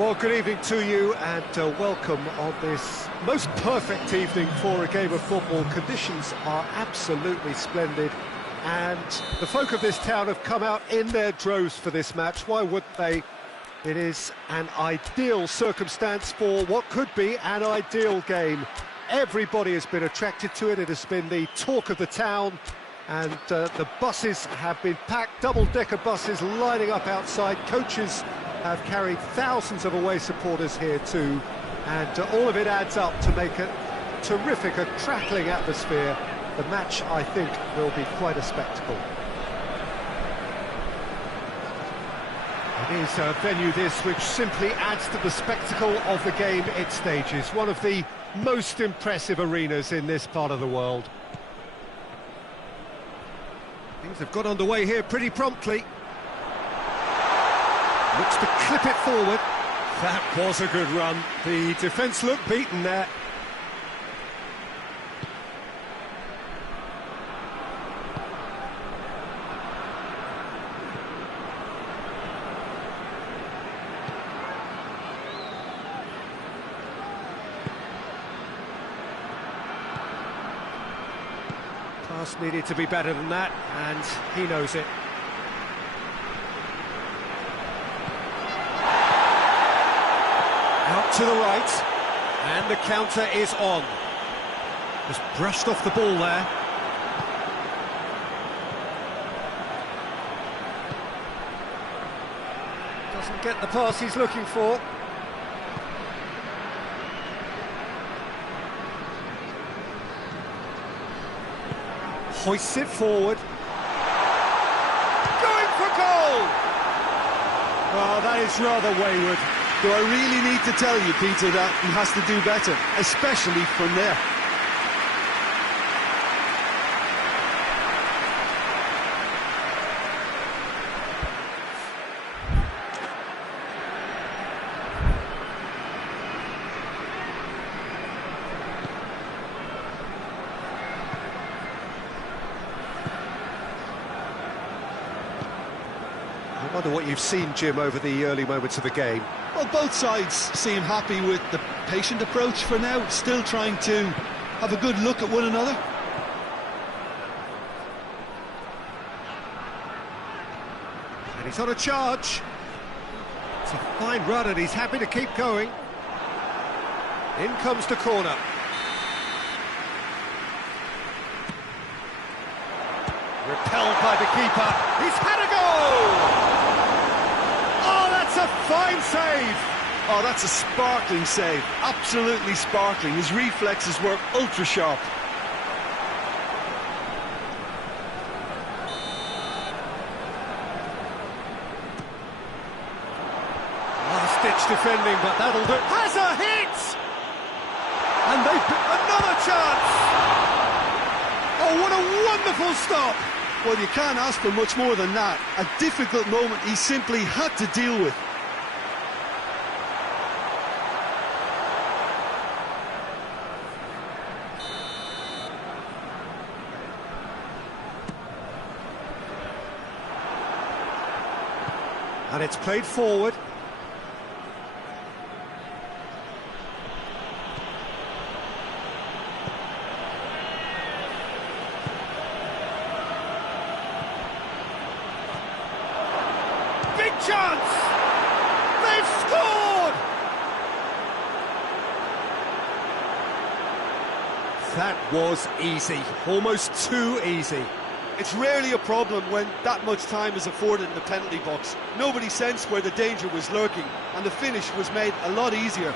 Well, good evening to you and welcome on this most perfect evening for a game of football. Conditions are absolutely splendid and the folk of this town have come out in their droves for this match. Why wouldn't they? It is an ideal circumstance for what could be an ideal game. Everybody has been attracted to it. It has been the talk of the town, and the buses have been packed, double-decker buses lining up outside. Coaches have carried thousands of away supporters here too, and all of it adds up to make a terrific, a crackling atmosphere. The match, I think, will be quite a spectacle. It is a venue this which simply adds to the spectacle of the game it stages. One of the most impressive arenas in this part of the world. Things have got underway here pretty promptly. Looks to clip it forward. That was a good run. The defence looked beaten there. Pass needed to be better than that, and he knows it. Out to the right, and the counter is on. Just brushed off the ball there. Doesn't get the pass he's looking for. Hoists it forward. Going for goal! Oh, that is rather wayward. Do I really need to tell you, Peter, that he has to do better, especially from there? I wonder what you've seen, Jim, over the early moments of the game. Well, both sides seem happy with the patient approach for now, still trying to have a good look at one another. And he's on a charge. It's a fine run and he's happy to keep going. In comes the corner. Repelled by the keeper. He's had a goal! Oh, that's a fine save! Oh, that's a sparkling save. Absolutely sparkling. His reflexes were ultra-sharp. Last-ditch defending, but that'll do. Has a hit! And they've another chance! Oh, what a wonderful stop! Well, you can't ask for much more than that. A difficult moment he simply had to deal with. And it's played forward. Big chance! They've scored! That was easy, almost too easy. It's rarely a problem when that much time is afforded in the penalty box. Nobody sensed where the danger was lurking, and the finish was made a lot easier.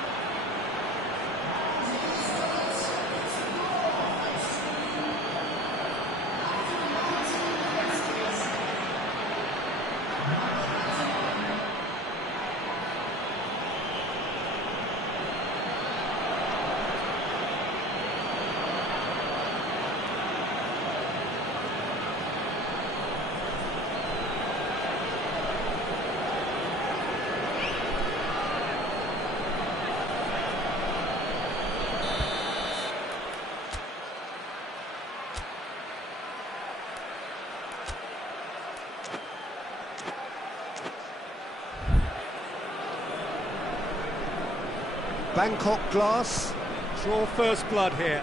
Bangkok Glass draw first blood here.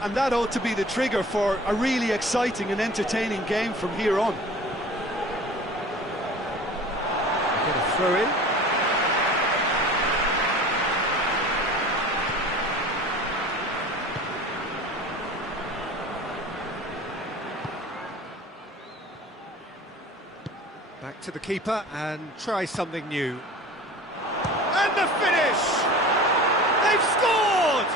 And that ought to be the trigger for a really exciting and entertaining game from here on. Get a throw in. Back to the keeper and try something new. And the finish! They've scored!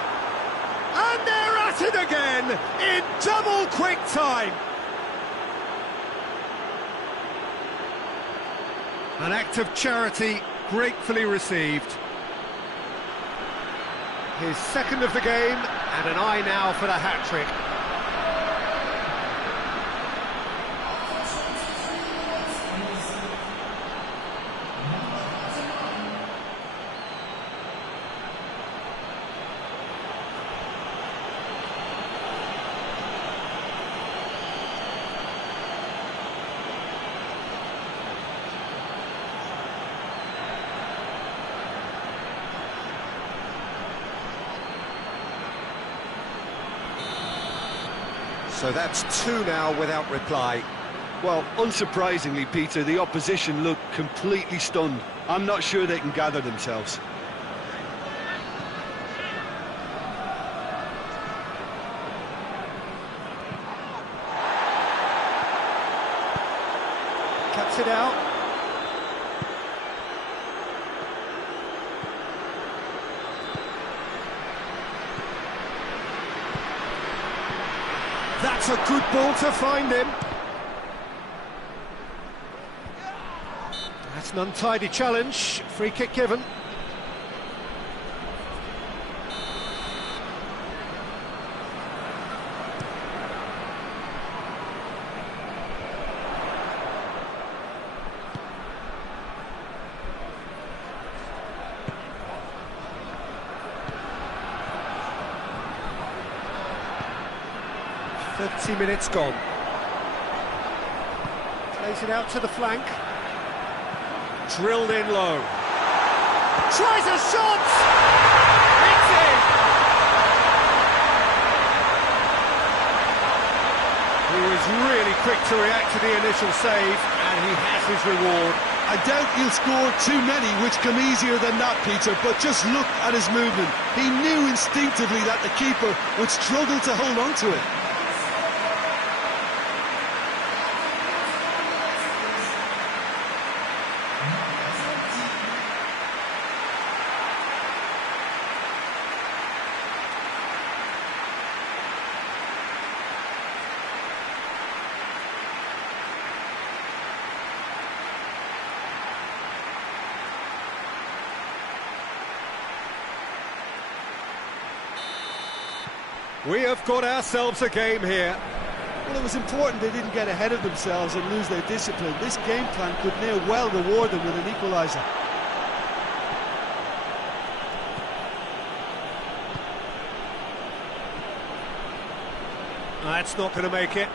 And they're at it again in double quick time. An act of charity gratefully received. His second of the game and an eye now for the hat-trick. So that's two now without reply. Well, unsurprisingly, Peter, the opposition look completely stunned. I'm not sure they can gather themselves. Cuts it out. That's a good ball to find him. That's an untidy challenge. Free kick given. "30 minutes gone." Plays it out to the flank. Drilled in low. Tries a shot! It's in! He was really quick to react to the initial save, and he has his reward. I doubt he'll score too many which come easier than that, Peter, but just look at his movement. He knew instinctively that the keeper would struggle to hold on to it. We have got ourselves a game here. Well, it was important they didn't get ahead of themselves and lose their discipline. This game plan could now well reward them with an equaliser. That's not going to make it.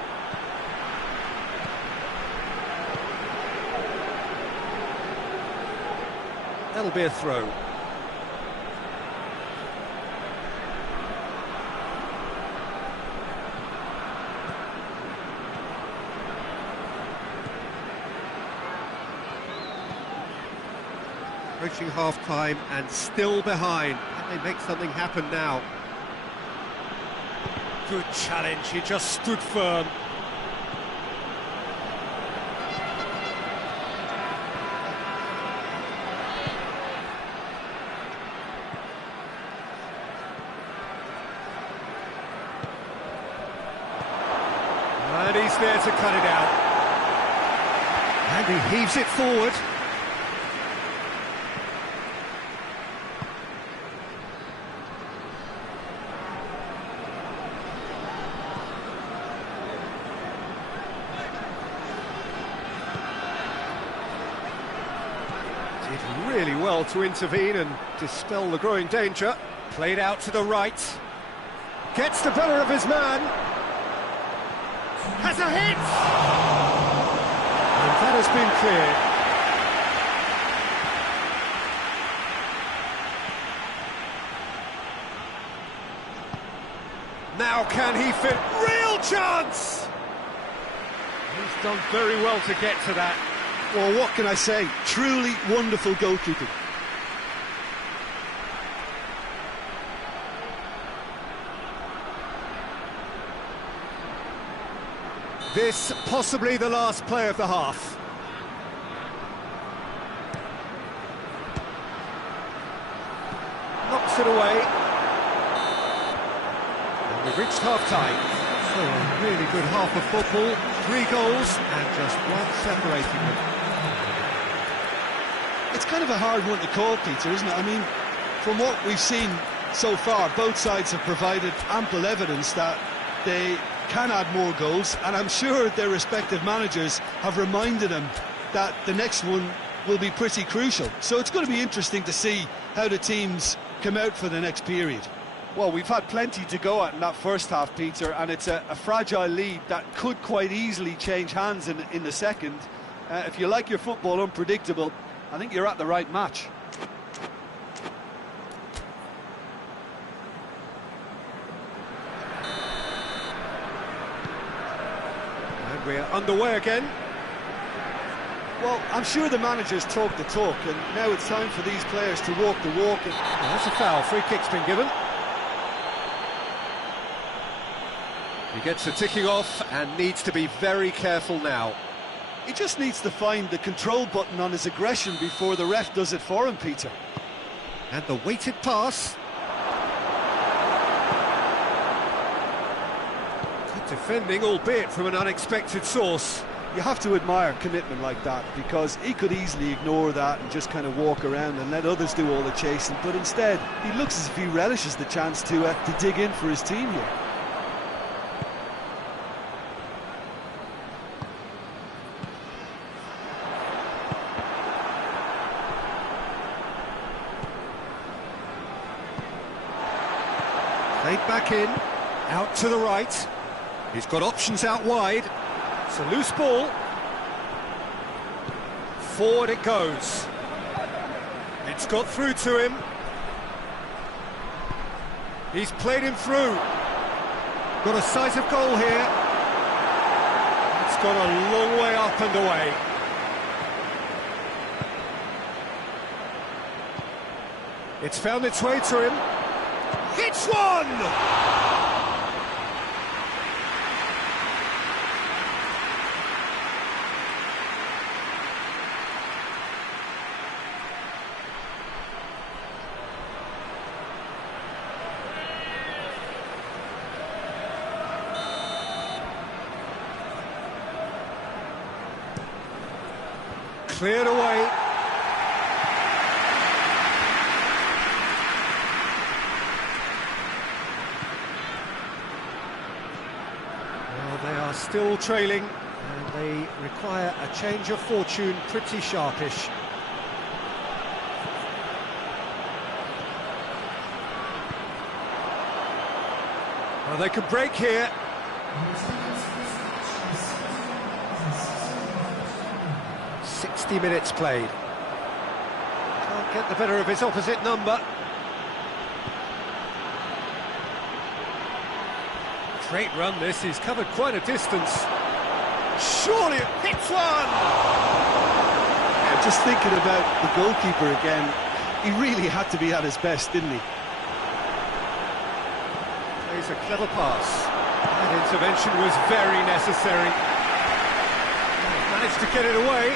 That'll be a throw. Approaching half-time and still behind. Can they make something happen now? Good challenge, he just stood firm. And he's there to cut it out. And he heaves it forward. Did really well to intervene and dispel the growing danger. Played out to the right. Gets the better of his man. Has a hit! And that has been cleared. Now can he fit? Real chance! He's done very well to get to that. Well, what can I say? Truly wonderful goalkeeping. This possibly the last play of the half. Knocks it away. And we've reached half-time. So a really good half of football. 3 goals and just one separating them. It's kind of a hard one to call, Peter, isn't it? I mean, from what we've seen so far, both sides have provided ample evidence that they can add more goals, and I'm sure their respective managers have reminded them that the next one will be pretty crucial. So it's going to be interesting to see how the teams come out for the next period. Well, we've had plenty to go at in that first half, Peter, and it's a fragile lead that could quite easily change hands in the second. If you like your football unpredictable, I think you're at the right match. And we're underway again. Well, I'm sure the managers talk the talk, and now it's time for these players to walk the walk. Well, that's a foul. Free kick's been given. He gets the ticking off and needs to be very careful now. He just needs to find the control button on his aggression before the ref does it for him, Peter. And the weighted pass. Good defending, albeit from an unexpected source. You have to admire commitment like that, because he could easily ignore that and just kind of walk around and let others do all the chasing, but instead he looks as if he relishes the chance to dig in for his team here. Played back in, out to the right. He's got options out wide. It's a loose ball. Forward it goes. It's got through to him. He's played him through. Got a sight of goal here. It's gone a long way up and away. It's found its way to him. Hits one! Cleared away. Well, they are still trailing, and they require a change of fortune pretty sharpish. Well, they could break here. 60 minutes played. Can't get the better of his opposite number. Great run this, he's covered quite a distance. Surely it hits one! Yeah, just thinking about the goalkeeper again, he really had to be at his best, didn't he? Plays a clever pass. That intervention was very necessary. Managed to get it away.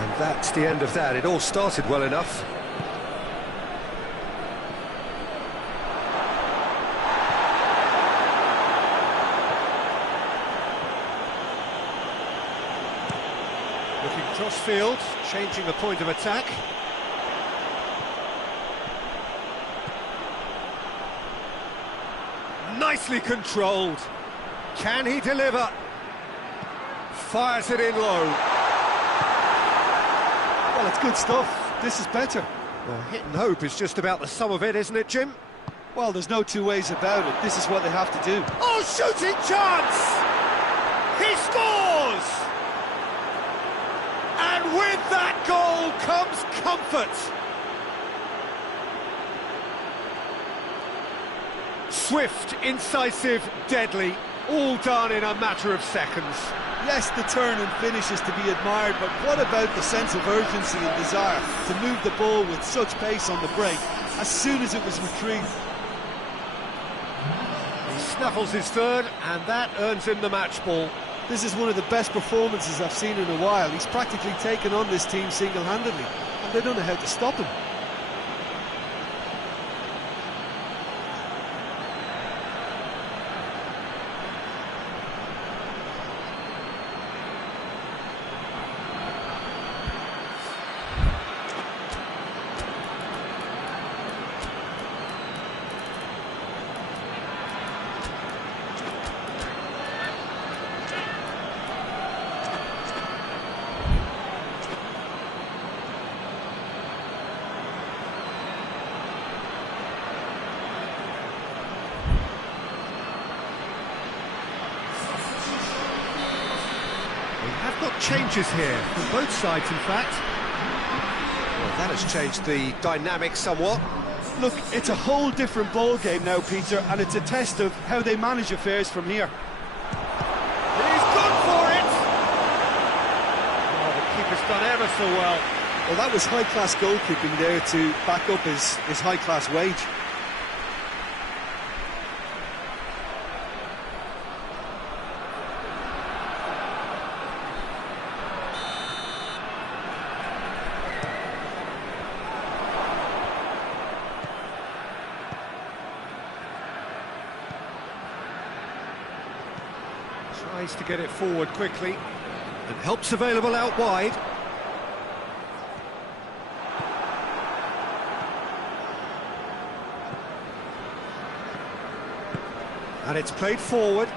And that's the end of that. It all started well enough. Looking cross-field, changing the point of attack. Nicely controlled. Can he deliver? Fires it in low. Well, it's good stuff. This is better. Well, hit and hope is just about the sum of it, isn't it, Jim? Well, there's no two ways about it. This is what they have to do. Oh, shooting chance! He scores! And with that goal comes comfort. Swift, incisive, deadly, all done in a matter of seconds. Yes, the turn and finish is to be admired, but what about the sense of urgency and desire to move the ball with such pace on the break as soon as it was retrieved? He snaffles his third, and that earns him the match ball. This is one of the best performances I've seen in a while. He's practically taken on this team single-handedly, and they don't know how to stop him. Changes here from both sides, in fact. Well, that has changed the dynamic somewhat. Look, it's a whole different ball game now, Peter, and it's a test of how they manage affairs from here. He's gone for it! Oh, the keeper's done ever so well. Well, that was high-class goalkeeping there to back up his high-class wage. Tries to get it forward quickly, and help's available out wide. And it's played forward.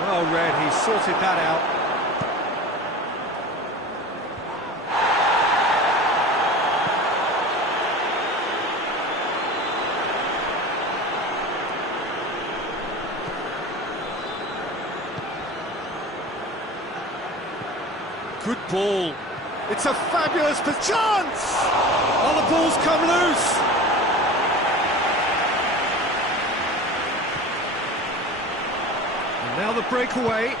Well read, he's sorted that out. Good ball. It's a fabulous chance! Oh, the ball's come loose! And now the breakaway.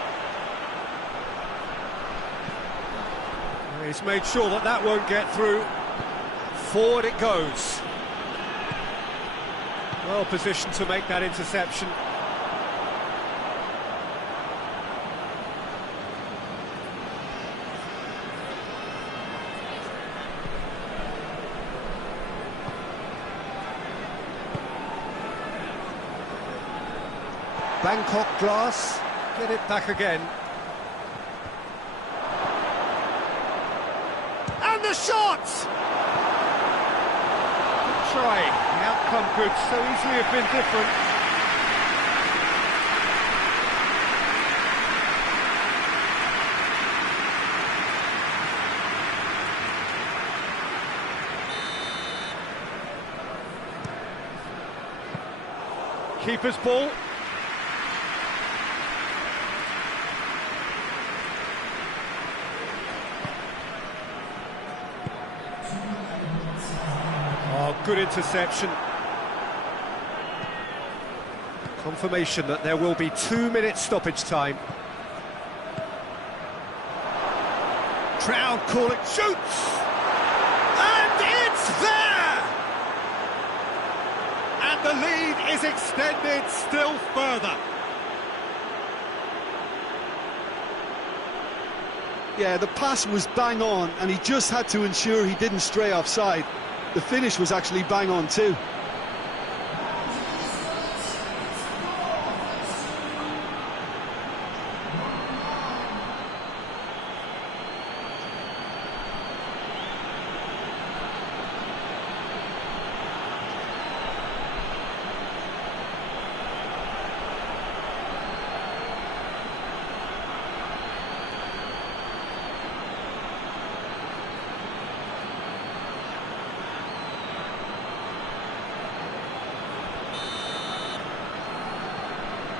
He's made sure that that won't get through. Forward it goes. Well positioned to make that interception. Bangkok Glass, get it back again. And the shot! Good try, the outcome could so easily have been different. Keeper's ball. Good interception. Confirmation that there will be 2 minutes stoppage time. Crowd calling, shoots! And it's there! And the lead is extended still further. Yeah, the pass was bang on, and he just had to ensure he didn't stray offside. The finish was actually bang on too.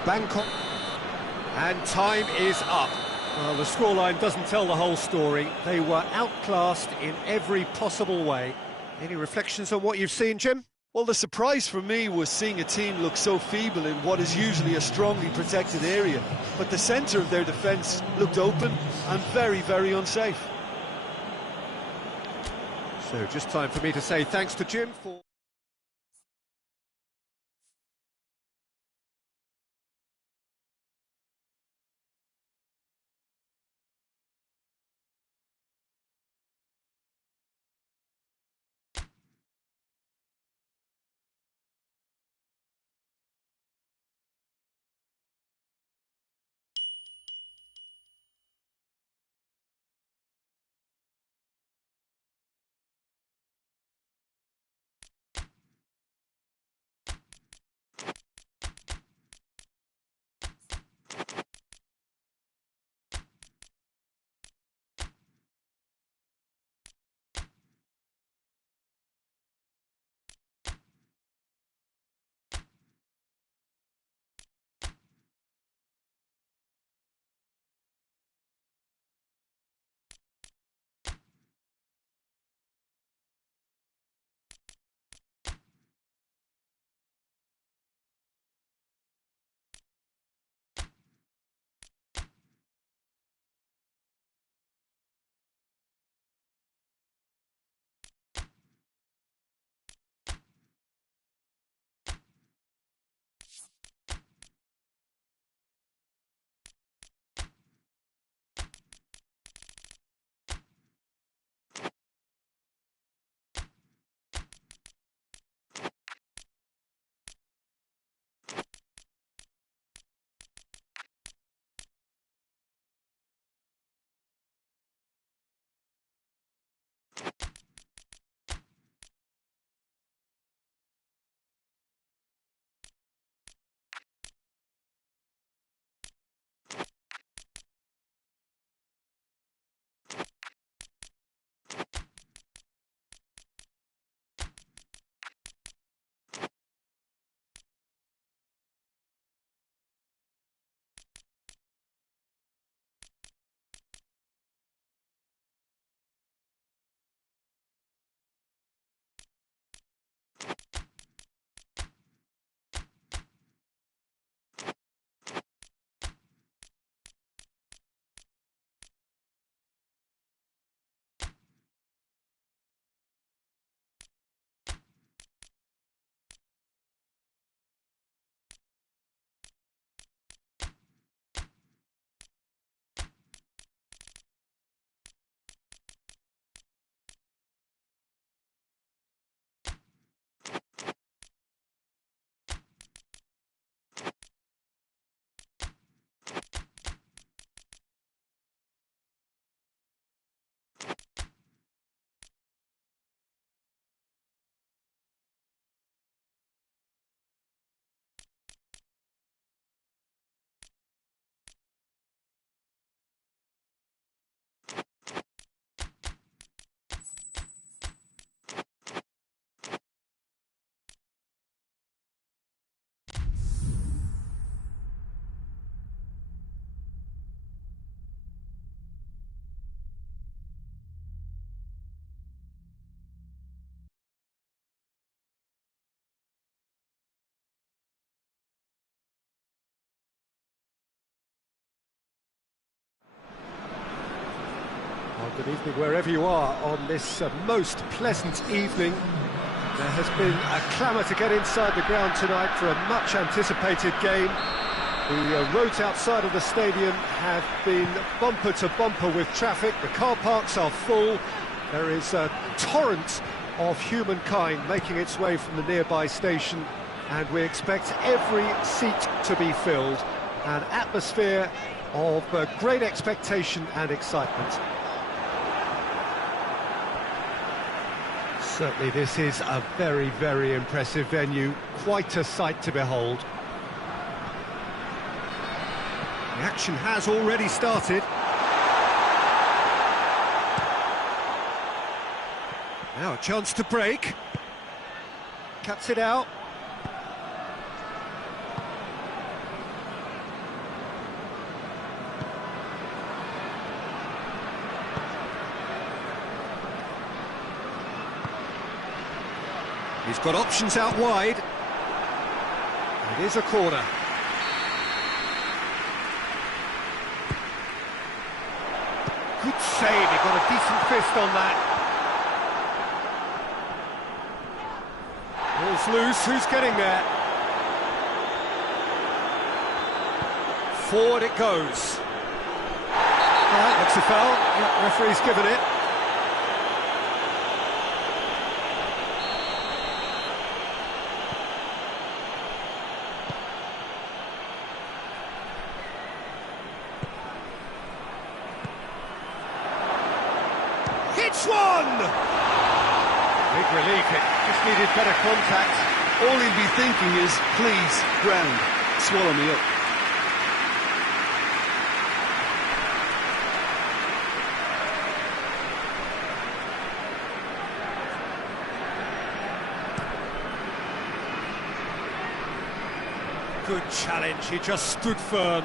Bangkok, and time is up. Well, the scoreline doesn't tell the whole story. They were outclassed in every possible way. Any reflections on what you've seen, Jim? Well, the surprise for me was seeing a team look so feeble in what is usually a strongly protected area. But the centre of their defence looked open and very, very unsafe. So just time for me to say thanks to Jim for... Well, good evening wherever you are on this most pleasant evening. There has been a clamour to get inside the ground tonight for a much anticipated game. The roads outside of the stadium have been bumper to bumper with traffic. The car parks are full. There is a torrent of humankind making its way from the nearby station, and we expect every seat to be filled. An atmosphere of great expectation and excitement. Certainly this is a very, very impressive venue, quite a sight to behold. The action has already started. Now a chance to break. Cuts it out. He's got options out wide. It is a corner. Good save, he got a decent fist on that. Ball's loose, who's getting there? Forward it goes. Right, looks a foul. Yep, referee's given it. Hits one! Big relief, it just needed better contact. All he'd be thinking is, please, ground, swallow me up. Good challenge, he just stood firm.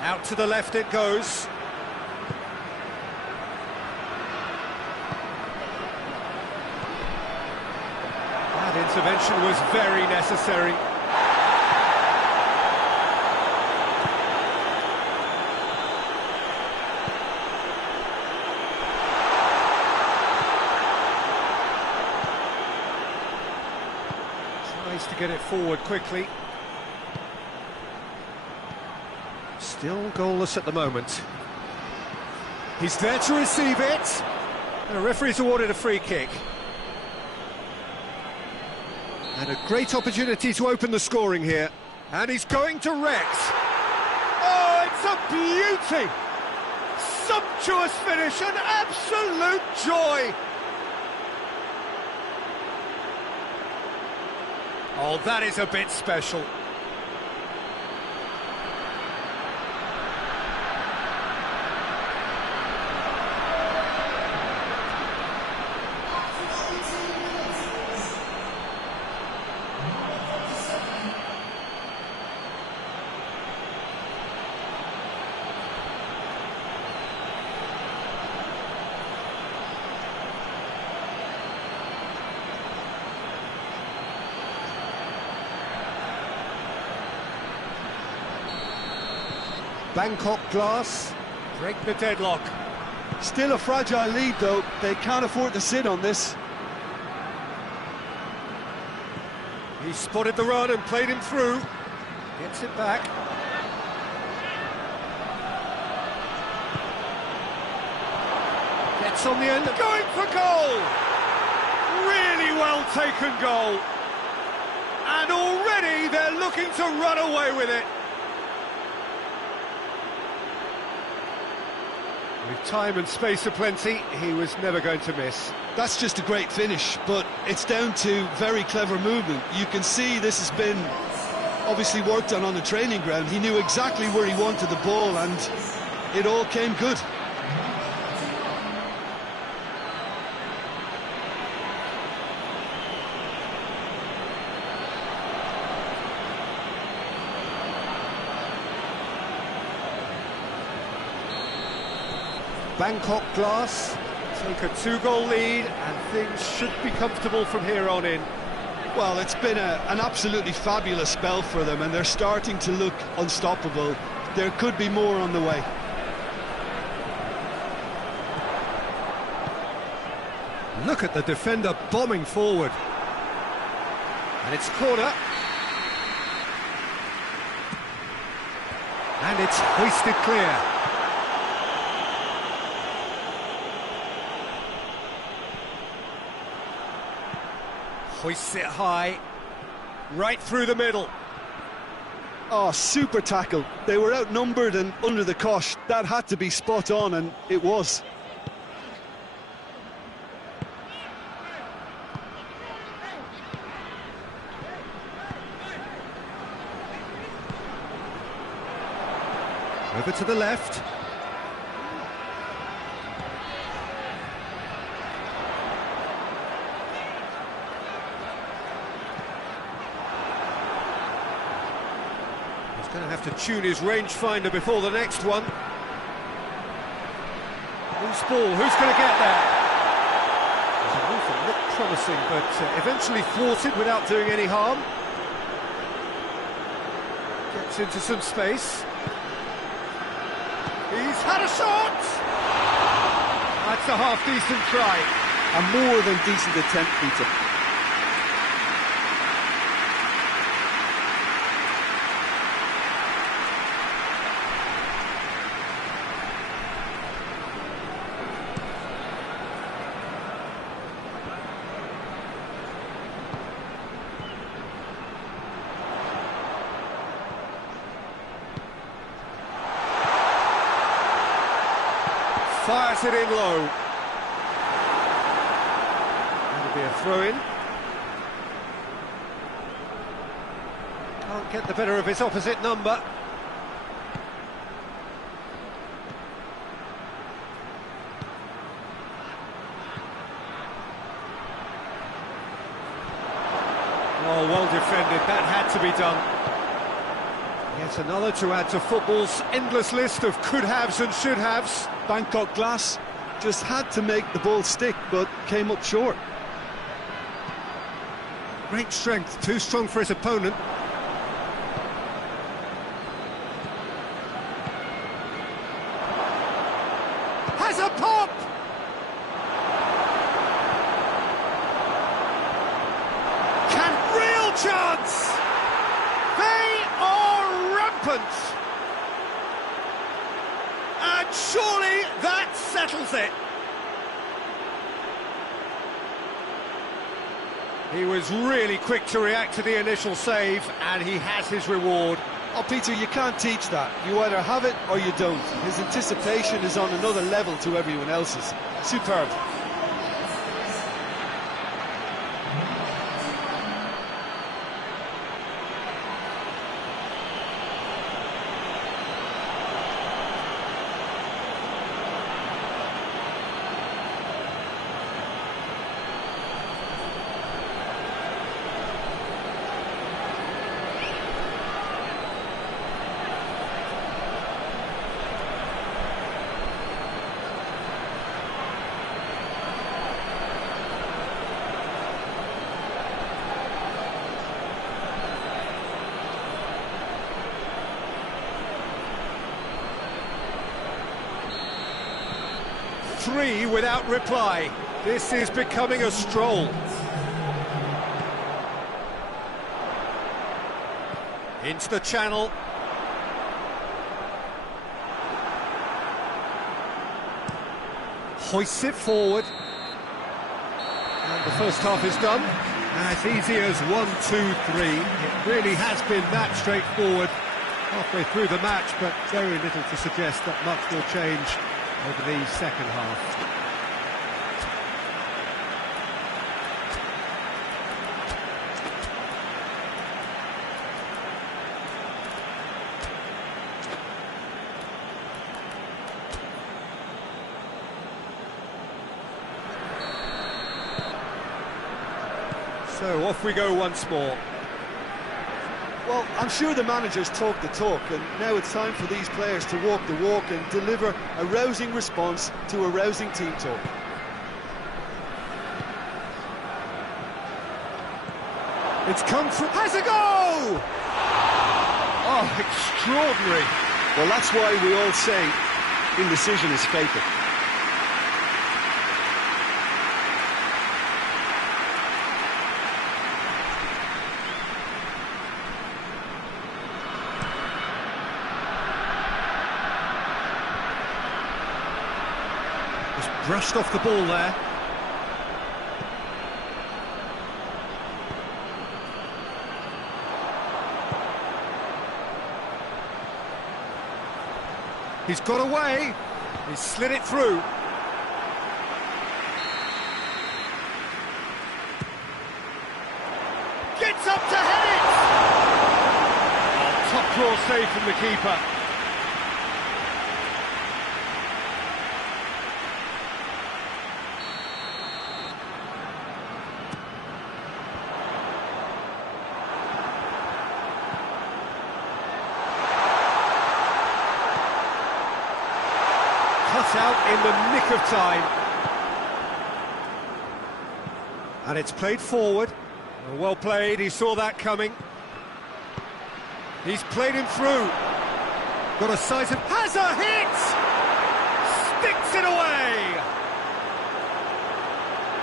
Out to the left it goes. That intervention was very necessary. Tries to get it forward quickly. Still goalless at the moment. He's there to receive it. And the referee's awarded a free kick. And a great opportunity to open the scoring here. And he's going to Rex. Oh, it's a beauty! Sumptuous finish, an absolute joy! Oh, that is a bit special. Bangkok Glass break the deadlock. Still a fragile lead, though. They can't afford to sit on this. He spotted the run and played him through. Gets it back. Gets on the end. Going for goal! Really well taken goal. And already they're looking to run away with it. With time and space aplenty, he was never going to miss. That's just a great finish, but it's down to very clever movement. You can see this has been obviously worked on the training ground. He knew exactly where he wanted the ball, and it all came good. Bangkok Glass take a 2-goal lead and things should be comfortable from here on in. Well, it's been an absolutely fabulous spell for them, and they're starting to look unstoppable. There could be more on the way. Look at the defender bombing forward. And it's corner. And it's hoisted clear. Hoists it high, right through the middle. Oh, super tackle. They were outnumbered and under the cosh. That had to be spot on, and it was. Over to the left. He's going to have to tune his rangefinder before the next one. Loose ball, who's going to get there? There's an awful look promising, but eventually thwarted without doing any harm. Gets into some space. He's had a shot! That's a half-decent try. A more than decent attempt, Peter. Fires it in low. That'll be a throw-in. Can't get the better of his opposite number. Oh, well defended. That had to be done. Yet another to add to football's endless list of could-haves and should-haves. Bangkok Glass just had to make the ball stick, but came up short. Great strength, too strong for his opponent. Has a pop! Real chance! They are rampant! And surely that settles it. He was really quick to react to the initial save, and he has his reward. Oh, Peter, you can't teach that. You either have it or you don't. His anticipation is on another level to everyone else's. Superb. Three without reply. This is becoming a stroll. Into the channel. Hoists it forward. And the first half is done. As easy as 1, 2, 3. It really has been that straightforward halfway through the match, but very little to suggest that much will change over the second half. So off we go once more. Well, I'm sure the managers talk the talk, and now it's time for these players to walk the walk and deliver a rousing response to a rousing team talk. It's come through. Has a go! Oh, extraordinary. Well, that's why we all say indecision is fatal. Brushed off the ball there. He's got away. He's slid it through. Gets up to head it! Oh, top claw save from the keeper. It's out in the nick of time. And it's played forward. Well played, he saw that coming. He's played him through. Got a size of... Has a hit! Sticks it away!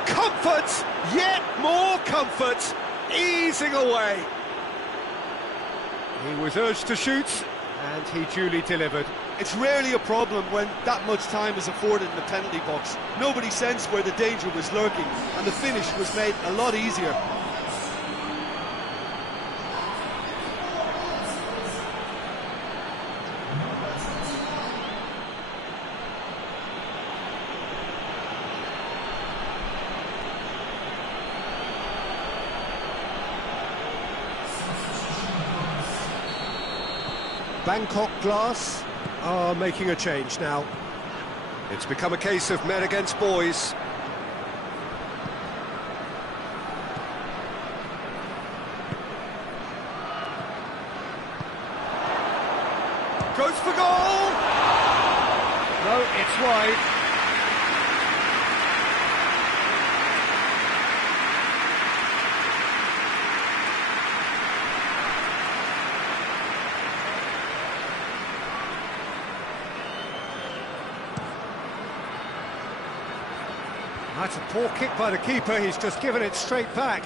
Comfort! Yet more comfort! Easing away. He was urged to shoot, and he duly delivered. It's rarely a problem when that much time is afforded in the penalty box. Nobody sensed where the danger was lurking, and the finish was made a lot easier. Bangkok Glass are making a change now. It's become a case of men against boys. Goes for goal! No, it's wide. That's a poor kick by the keeper, he's just given it straight back.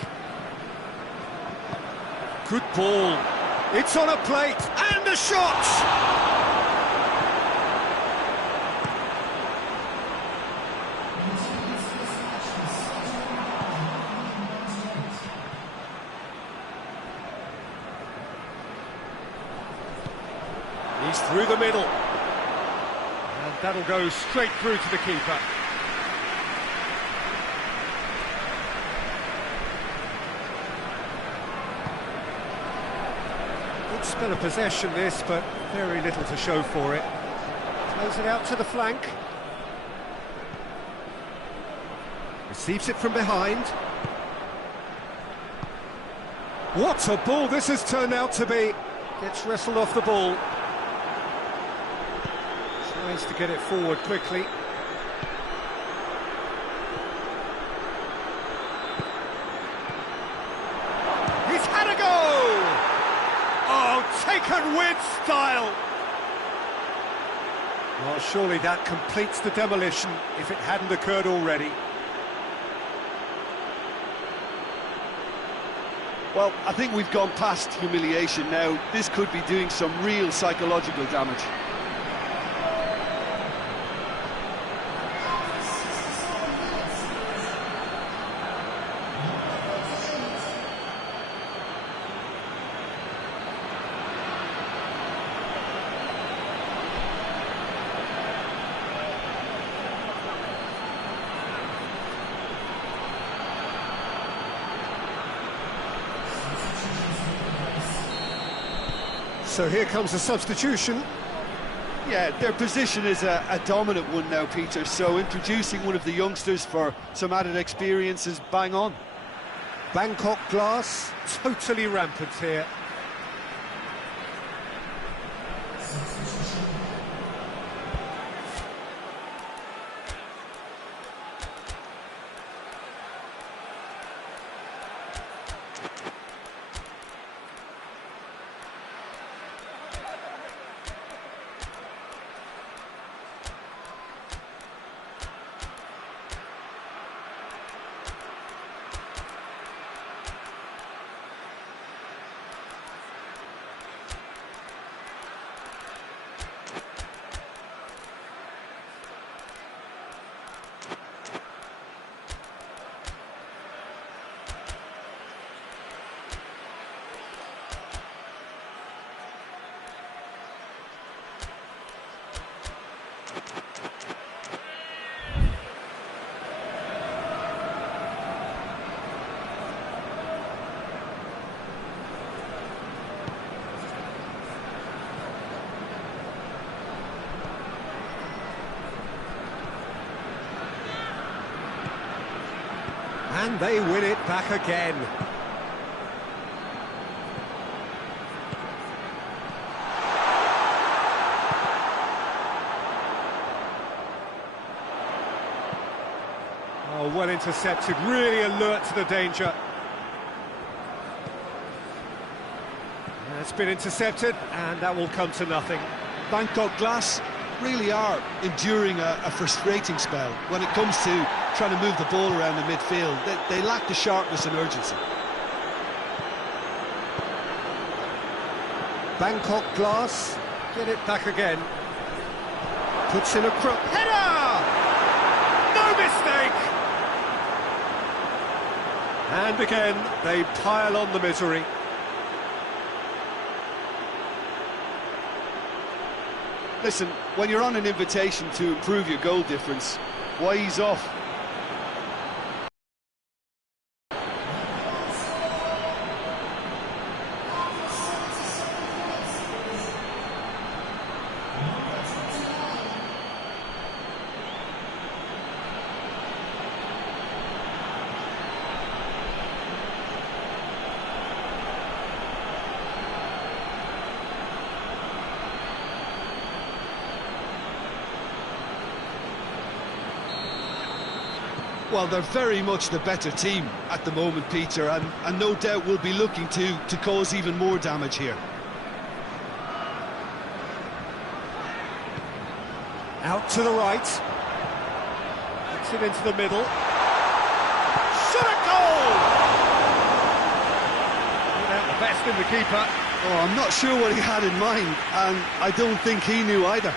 Good ball. It's on a plate, and a shot! He's through the middle. And that'll go straight through to the keeper. Good spell of possession this, but very little to show for it. Throws it out to the flank. Receives it from behind. What a ball this has turned out to be. Gets wrestled off the ball. Tries to get it forward quickly. He's had a go! Oh, taken with style! Well, surely that completes the demolition if it hadn't occurred already. Well, I think we've gone past humiliation now. This could be doing some real psychological damage. So here comes a substitution. Yeah, their position is a dominant one now, Peter, so introducing one of the youngsters for some added experience is bang on. Bangkok Glass, totally rampant here. And they win it back again. well intercepted, really alert to the danger. It's been intercepted, and that will come to nothing. Bangkok Glass really are enduring a frustrating spell when it comes to trying to move the ball around the midfield. They lack the sharpness and urgency. Bangkok Glass, get it back again. Puts in a crook. Header! No mistake! And again, they pile on the misery. Listen, when you're on an invitation to improve your goal difference, why ease off? Well, they're very much the better team at the moment, Peter, and no doubt will be looking to cause even more damage here. Out to the right. Puts it into the middle. Shot a goal! Without the best in the keeper. Oh, I'm not sure what he had in mind, and I don't think he knew either.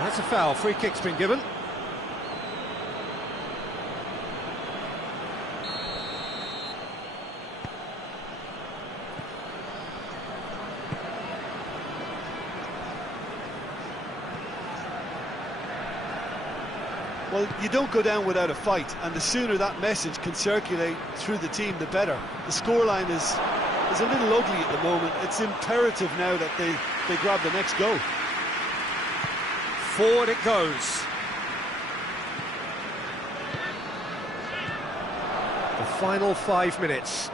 That's a foul. Free kick's been given. Well, you don't go down without a fight, and the sooner that message can circulate through the team, the better. The scoreline is a little ugly at the moment. It's imperative now that they grab the next goal. Forward it goes. The final 5 minutes.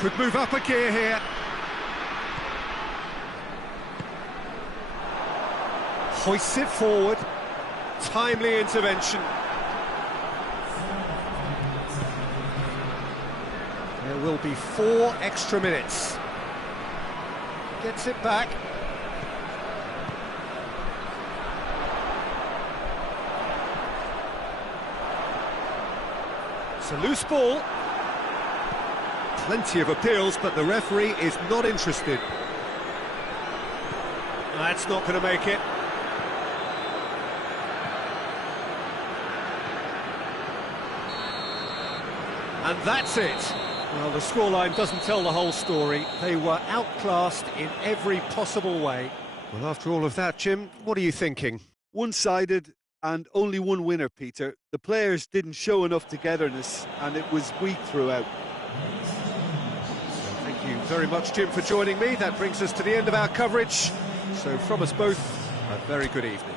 Could move up a gear here. Hoists it forward. Timely intervention. There will be 4 extra minutes. Gets it back. It's a loose ball. Plenty of appeals, but the referee is not interested. That's not going to make it. And that's it. Well, the scoreline doesn't tell the whole story. They were outclassed in every possible way. Well, after all of that, Jim, what are you thinking? One-sided and only one winner, Peter. The players didn't show enough togetherness, and it was weak throughout. Thank you very much, Jim, for joining me. That brings us to the end of our coverage. So from us both, a very good evening.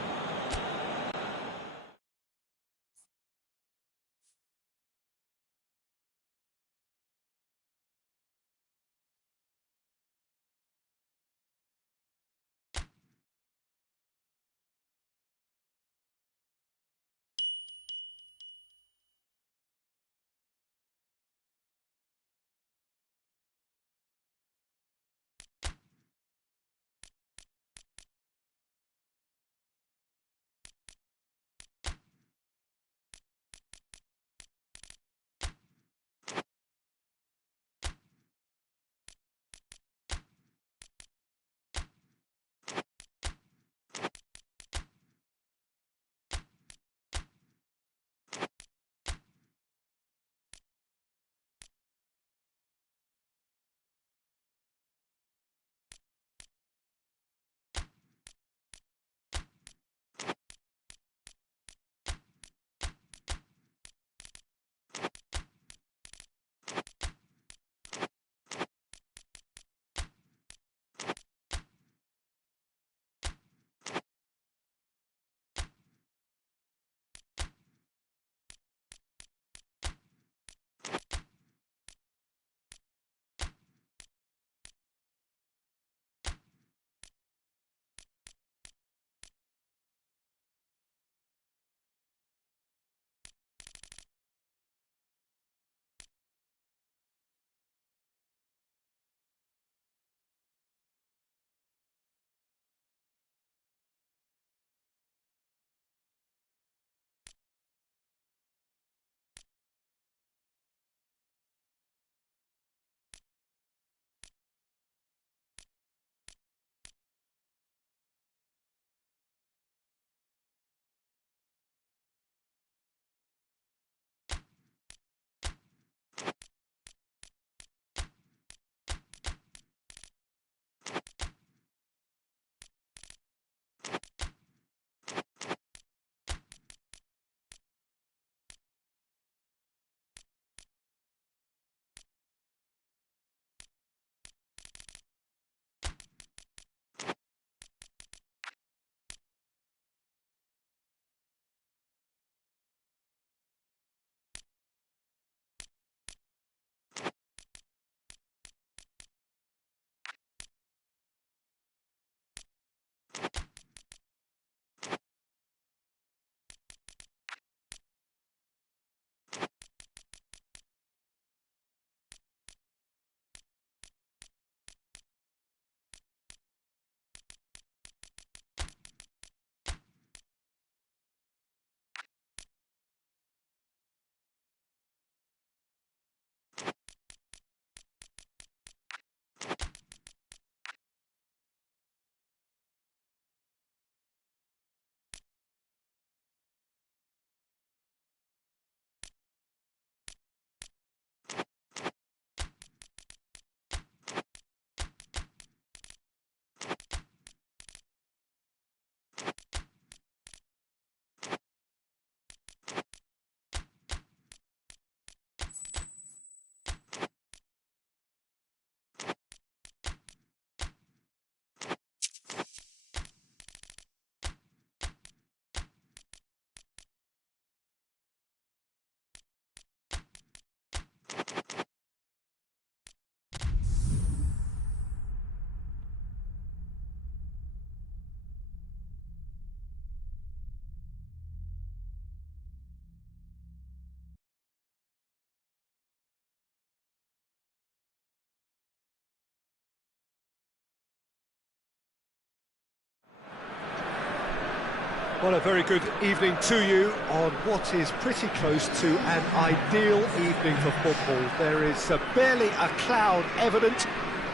Well, a very good evening to you on what is pretty close to an ideal evening for football. There is barely a cloud evident.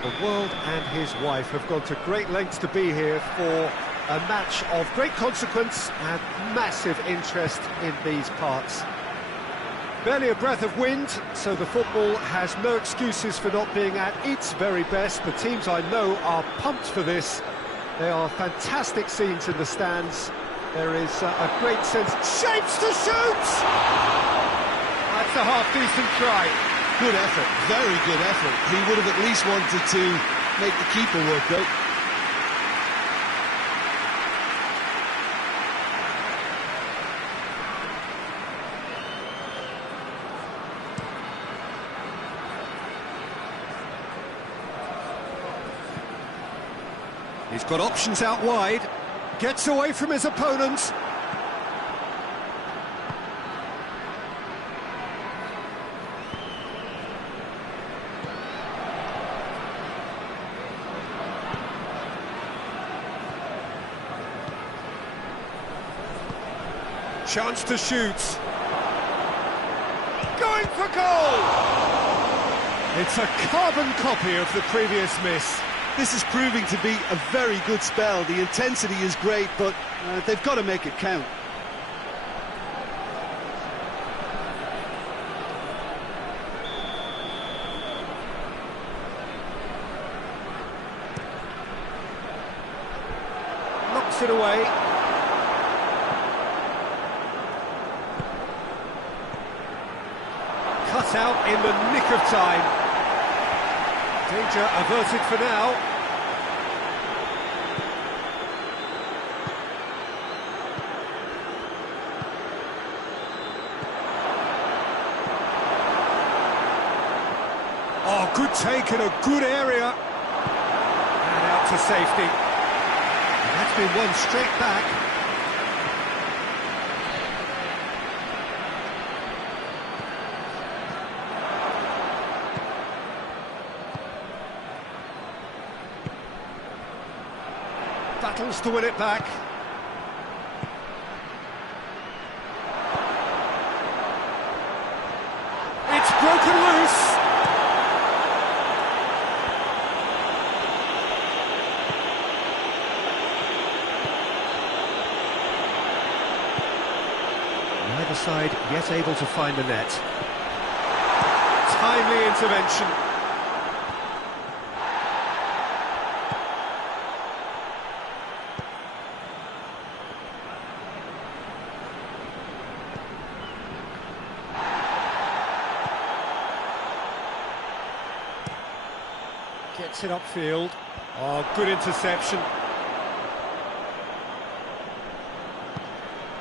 The world and his wife have gone to great lengths to be here for a match of great consequence and massive interest in these parts. Barely a breath of wind, so the football has no excuses for not being at its very best. The teams I know are pumped for this. There are fantastic scenes in the stands. There is a great sense. Shapes to shoot! That's a half-decent try. Good effort, very good effort. He would have at least wanted to make the keeper work, though. He's got options out wide. Gets away from his opponents. Chance to shoot. Going for goal! It's a carbon copy of the previous miss. This is proving to be a very good spell. The intensity is great, but they've got to make it count. Knocks it away. Cut out in the nick of time. Danger averted for now. Oh, good take in a good area. And out to safety. And that's been won straight back. Battles to win it back. It's broken loose. Neither side yet able to find the net. Timely intervention. Gets it upfield. Oh, good interception.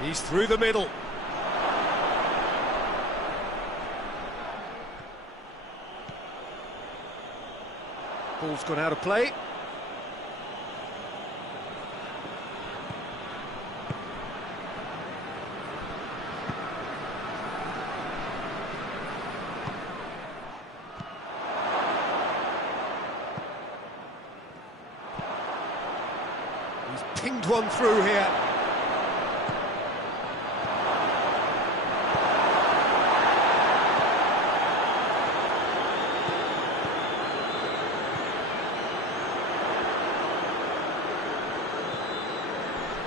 He's through the middle. Ball's gone out of play. He's pinged one through here.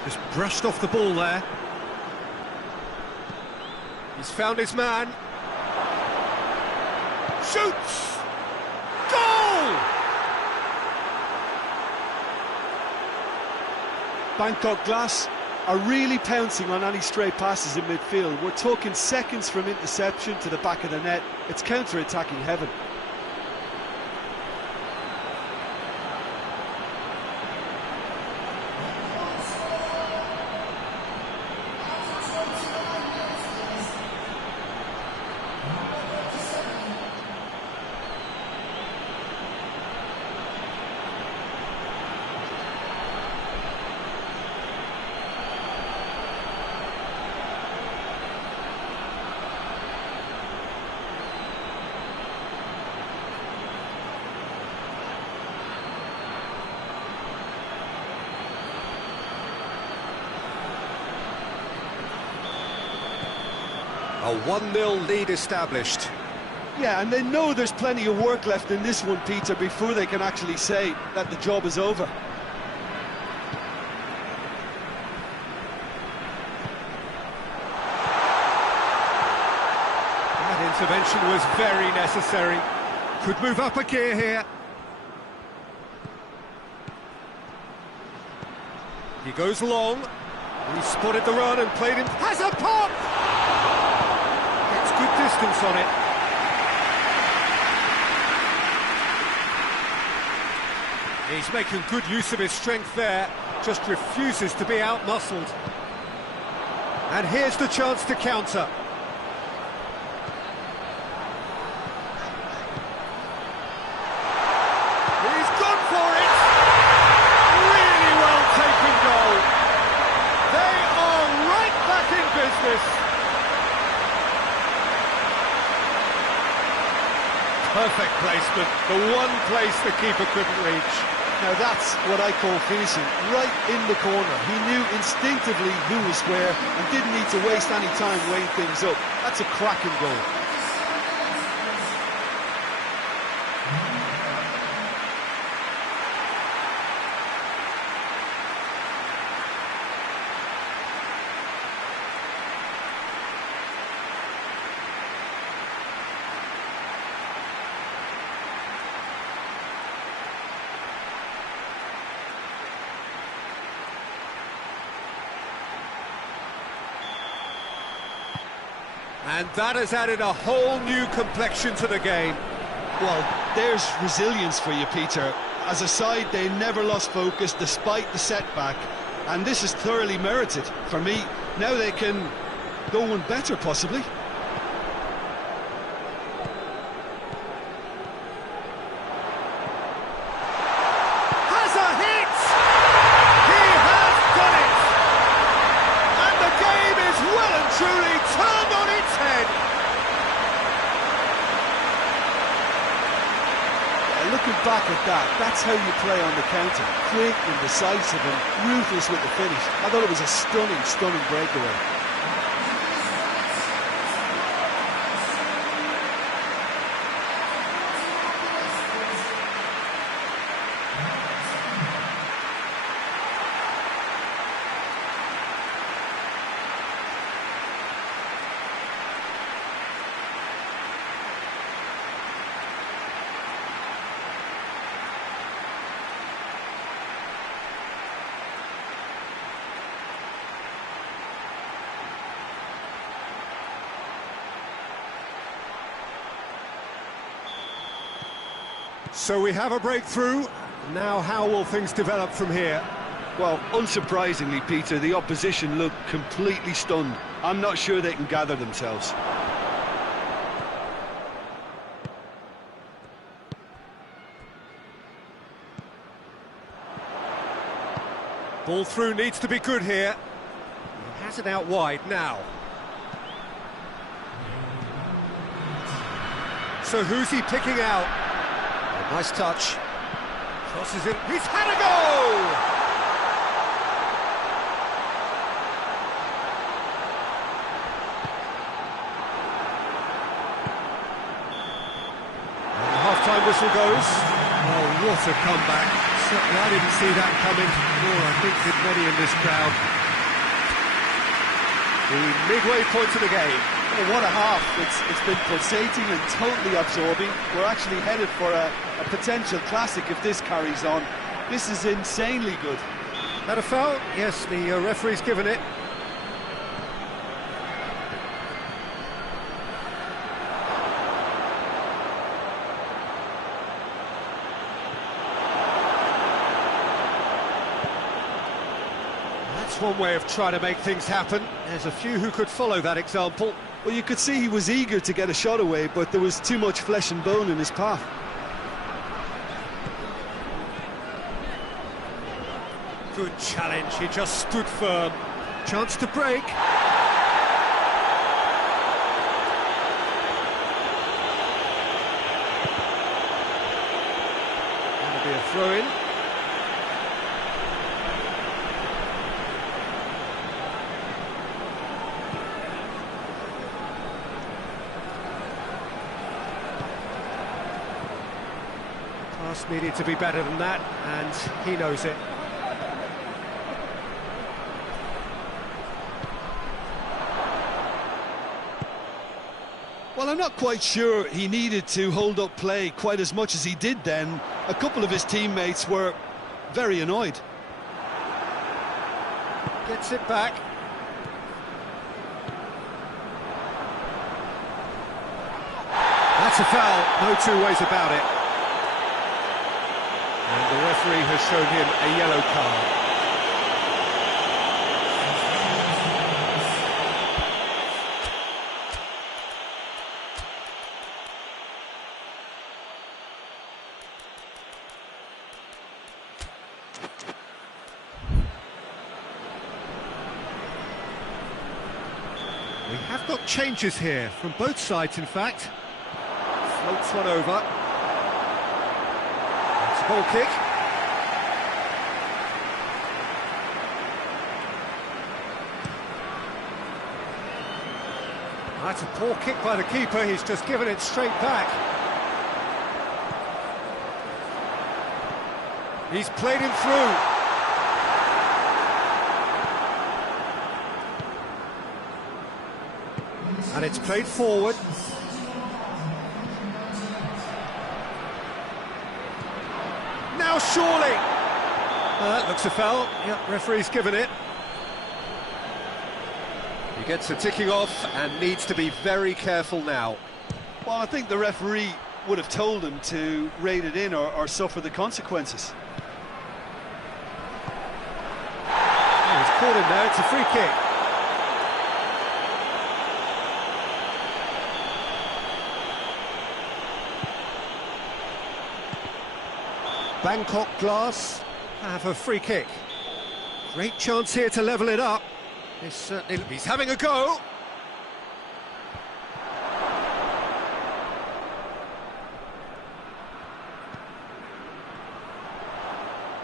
Just brushed off the ball there. He's found his man. Shoots! Goal! Bangkok Glass are really pouncing on any stray passes in midfield. We're talking seconds from interception to the back of the net. It's counter-attacking heaven. A 1-0 lead established. Yeah, and they know there's plenty of work left in this one, Peter, before they can actually say that the job is over. That intervention was very necessary. Could move up a gear here. He goes long. He spotted the run and played him. Has a pop! Gets good distance on it. He's making good use of his strength there. Just refuses to be out-muscled. And here's the chance to counter. He's gone for it! Really well taken goal. They are right back in business. Perfect placement, the one place the keeper couldn't reach. Now that's what I call finishing, right in the corner. He knew instinctively who was where and didn't need to waste any time weighing things up. That's a cracking goal. And that has added a whole new complexion to the game. Well, there's resilience for you, Peter. As a side, they never lost focus despite the setback, and this is thoroughly merited. For me, now they can go one better, possibly. Has a hit! He has done it! And the game is well and truly turned on its head. Looking back at that, that's how you play on the counter. Quick and decisive and ruthless with the finish. I thought it was a stunning, stunning breakaway. So we have a breakthrough. Now how will things develop from here? Well, unsurprisingly, Peter, the opposition look completely stunned. I'm not sure they can gather themselves. Ball through needs to be good here. He has it out wide now. So who's he picking out? Oh, nice touch. Crosses it. He's had a goal! And the half-time whistle goes. Oh, what a comeback. Certainly I didn't see that coming, nor I think did many in this crowd. The midway point of the game. Oh, what a half. It's been pulsating and totally absorbing. We're actually headed for a potential classic if this carries on. This is insanely good. That a foul? Yes, the referee's given it. That's one way of trying to make things happen. There's a few who could follow that example. Well, you could see he was eager to get a shot away, but there was too much flesh and bone in his path. Good challenge, he just stood firm. Chance to break. That'll be a throw-in. Pass needed to be better than that, and he knows it. Well, I'm not quite sure he needed to hold up play quite as much as he did then. A couple of his teammates were very annoyed. Gets it back. That's a foul, no two ways about it. And the referee has shown him a yellow card. We have got changes here, from both sides in fact. Floats one over. It's a ball kick. That's a poor kick by the keeper, he's just given it straight back. He's played him through. And it's played forward. Now surely! That looks a foul. Yep, referee's given it. He gets the ticking off and needs to be very careful now. Well, I think the referee would have told him to rate it in or suffer the consequences. Oh, he's caught him there, it's a free kick. Bangkok Glass have a free kick. Great chance here to level it up. He's having a go.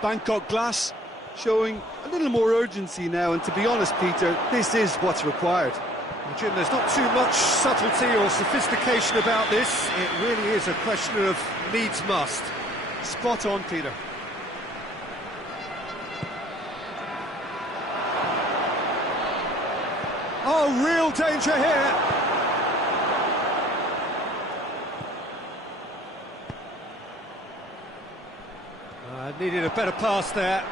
Bangkok Glass showing a little more urgency now, and to be honest, Peter, this is what's required. Well, Jim, there's not too much subtlety or sophistication about this. It really is a question of needs must. Spot on, Peter. Oh, real danger here. Needed a better pass there.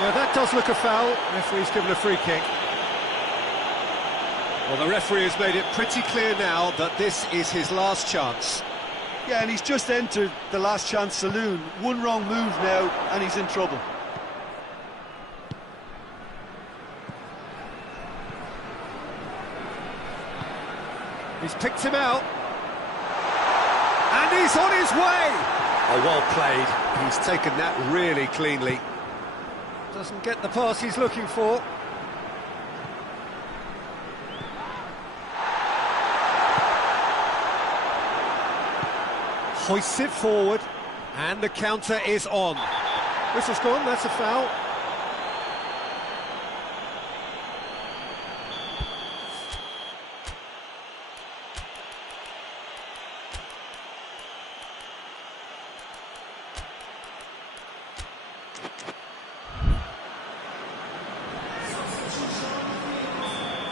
Yeah, that does look a foul. Referee's given a free kick. Well, the referee has made it pretty clear now that this is his last chance. Yeah, and he's just entered the last chance saloon. One wrong move now, and he's in trouble. He's picked him out. And he's on his way! Oh, well played. He's taken that really cleanly. Doesn't get the pass he's looking for. Hoists it forward, and the counter is on. Whistle's gone, that's a foul.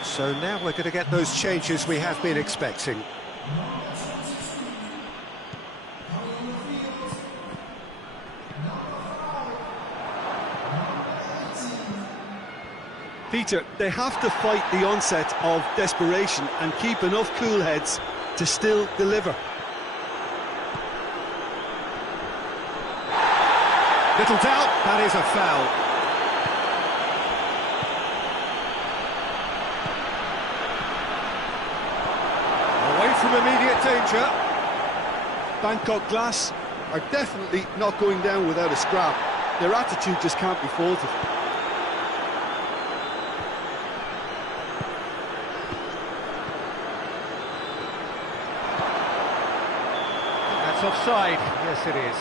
So now we're going to get those changes we have been expecting. Peter, they have to fight the onset of desperation and keep enough cool heads to still deliver. Little doubt, that is a foul. Away from immediate danger. Bangkok Glass are definitely not going down without a scrap. Their attitude just can't be faulted. That's offside. Yes, it is.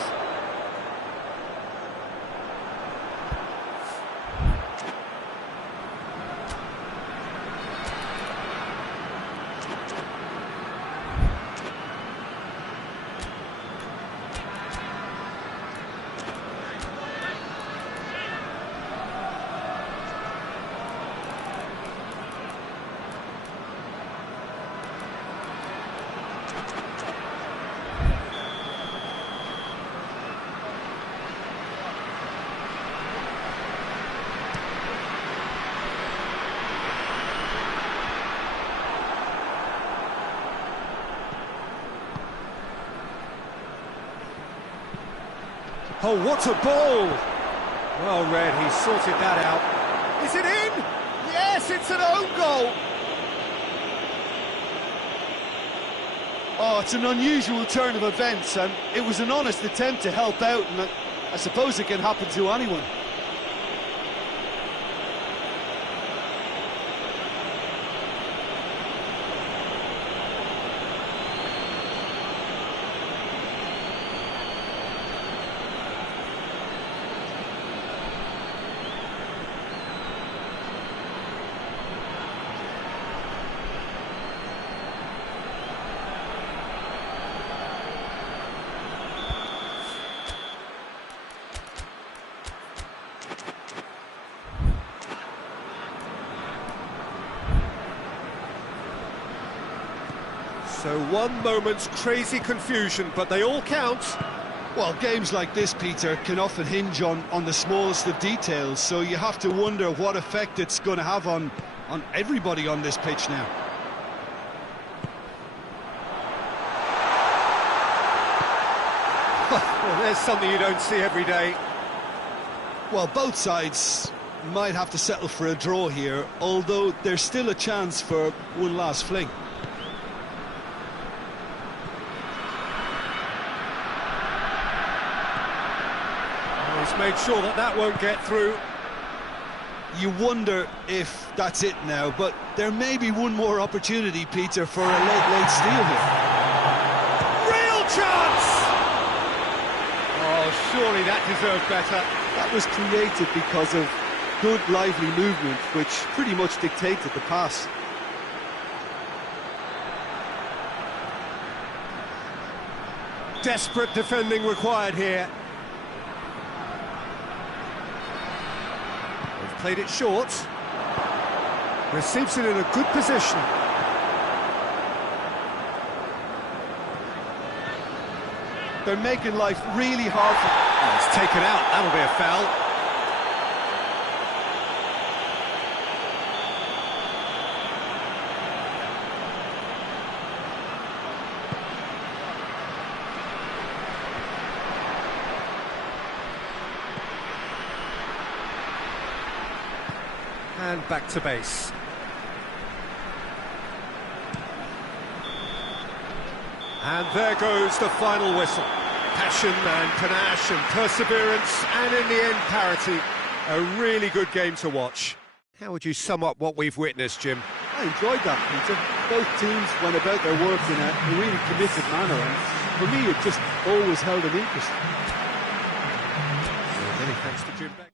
Oh, what a ball! Well read, he sorted that out. Is it in? Yes, it's an own goal! Oh, it's an unusual turn of events, and it was an honest attempt to help out, and I suppose it can happen to anyone. So one moment's crazy confusion, but they all count. Well, games like this, Peter, can often hinge on the smallest of details, so you have to wonder what effect it's going to have on everybody on this pitch now. Well, there's something you don't see every day. Well, both sides might have to settle for a draw here, although there's still a chance for one last fling. He's made sure that that won't get through. You wonder if that's it now, but there may be one more opportunity, Peter, for a late steal here. Real chance! Oh, surely that deserved better. That was created because of good, lively movement, which pretty much dictated the pass. Desperate defending required here. They've played it short. Receives it in a good position. They're making life really hard for... Oh, it's taken out. That'll be a foul. And back to base. And there goes the final whistle. Passion and panache and perseverance, and in the end, parity. A really good game to watch. How would you sum up what we've witnessed, Jim? I enjoyed that, Peter. Both teams went about their work in a really committed manner, and for me, it just always held an interest. Many thanks to Jim Beck.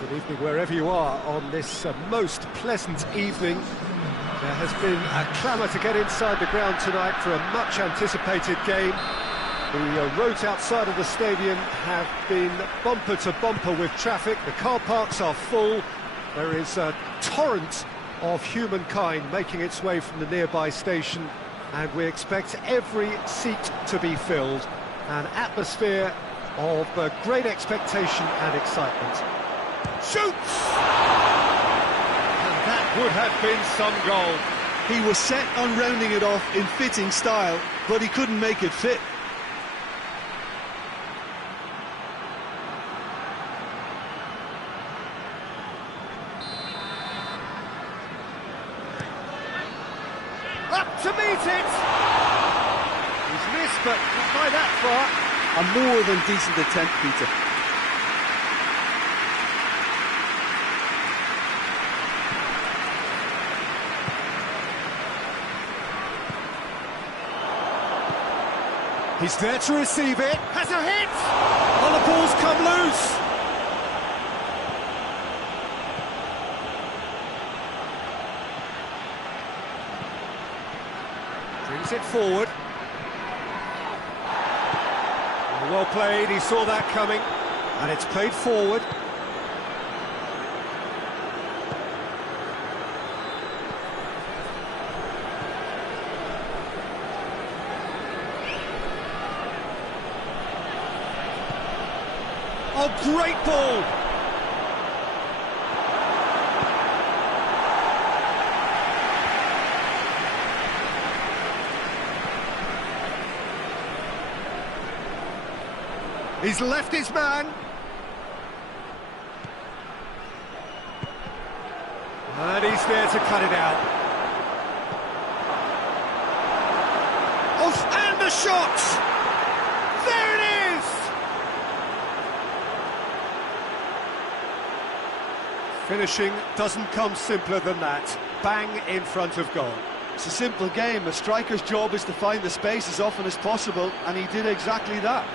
Good evening wherever you are on this most pleasant evening. There has been a clamour to get inside the ground tonight for a much anticipated game. The roads outside of the stadium have been bumper to bumper with traffic. The car parks are full. There is a torrent of humankind making its way from the nearby station, and we expect every seat to be filled. An atmosphere of great expectation and excitement. Shoots! And that would have been some goal. He was set on rounding it off in fitting style, but he couldn't make it fit. Up to meet it! He's missed, but not by that far. A more than decent attempt, Peter. He's there to receive it. Has a hit! Oh, the ball's come loose. Brings it forward. Well played, he saw that coming. And it's played forward. Oh, great ball! He's left his man. And he's there to cut it out. Oh, and the shot! There it is! Finishing doesn't come simpler than that. Bang in front of goal. It's a simple game. A striker's job is to find the space as often as possible, and he did exactly that.